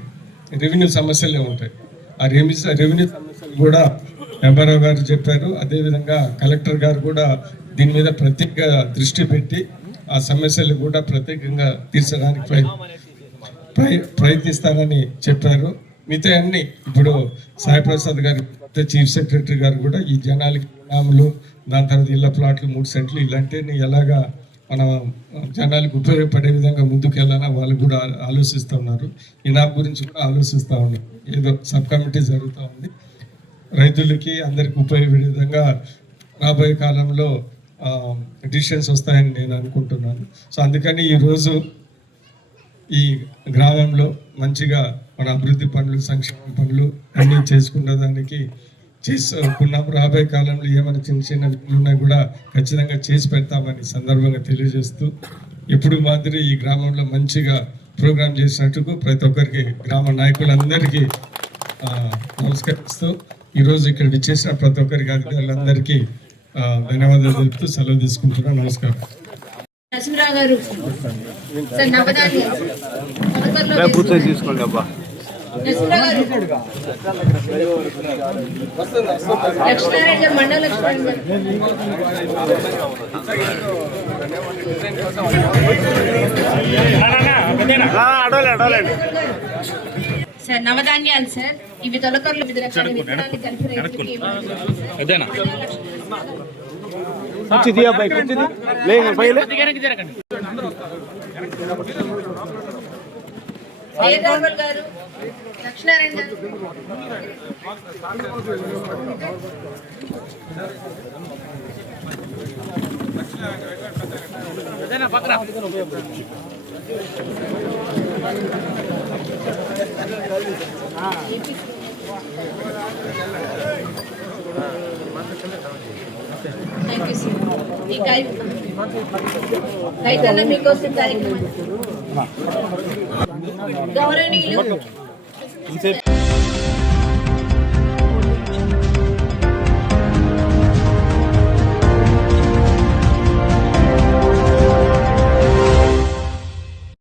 రెవెన్యూ సమస్యలే ఉంటాయి. ఆ రెవెన్యూ సమస్యలు కూడా ఎంఆర్ఓ గారు చెప్పారు. అదేవిధంగా కలెక్టర్ గారు కూడా దీని మీద ప్రత్యేక దృష్టి పెట్టి ఆ సమస్యలు కూడా ప్రత్యేకంగా తీర్చడానికి ప్రయత్నిస్తారని చెప్పారు. మిగతా అన్ని ఇప్పుడు సాయి ప్రసాద్ గారు చీఫ్ సెక్రటరీ గారు కూడా ఈ జనాలకి నాములు, దాని తర్వాత ఇళ్ల ప్లాట్లు 3 సెంట్లు ఇలాంటివి ఎలాగా మన జనాలకు ఉపయోగపడే విధంగా ముందుకు వెళ్ళాలని వాళ్ళు కూడా ఆలోచిస్తున్నారు. ఇనాం గురించి కూడా ఆలోచిస్తూ ఉన్నారు. ఏదో సబ్ కమిటీ జరుగుతూ ఉంది. రైతులకి అందరికి ఉపయోగపడే విధంగా రాబోయే కాలంలో డిసిషన్స్ వస్తాయని నేను అనుకుంటున్నాను. సో అందుకని ఈరోజు ఈ గ్రామంలో మంచిగా మన అభివృద్ధి పనులు, సంక్షేమ పనులు అన్నీ చేసుకున్న దానికి చేసుకున్నాము. రాబోయే కాలంలో ఏమైనా చిన్న ఉన్నా కూడా ఖచ్చితంగా చేసి పెడతామని సందర్భంగా తెలియజేస్తూ ఎప్పుడు మాదిరి ఈ గ్రామంలో మంచిగా ప్రోగ్రాం చేసినట్టుకు ప్రతి ఒక్కరికి గ్రామ నాయకులందరికీ నమస్కరిస్తూ ఈరోజు ఇక్కడ విచ్చేసిన ప్రతి ఒక్కరికి అధికారులందరికీ ధన్యవాదాలు తెలుపుతూ సెలవు తీసుకుంటున్నాను. నమస్కారం. నరసింహరావు గారు సార్ నవదాని తీసుకోండి అబ్బా. లక్ష్మీనారాయణ గారు మండల లక్ష్మీనారాయణ సార్ నవధాన్యాలు సార్ ఇవి తొలకర్లు 5 లక్షల విత్తనాన్ని కలిపి రైతులకి గారు లక్ష్మీనారాయణ గారు థ్యాంక్ యూ సార్. ఈ రైతన్న మీకోసం కార్యక్రమం గౌరవనీయులు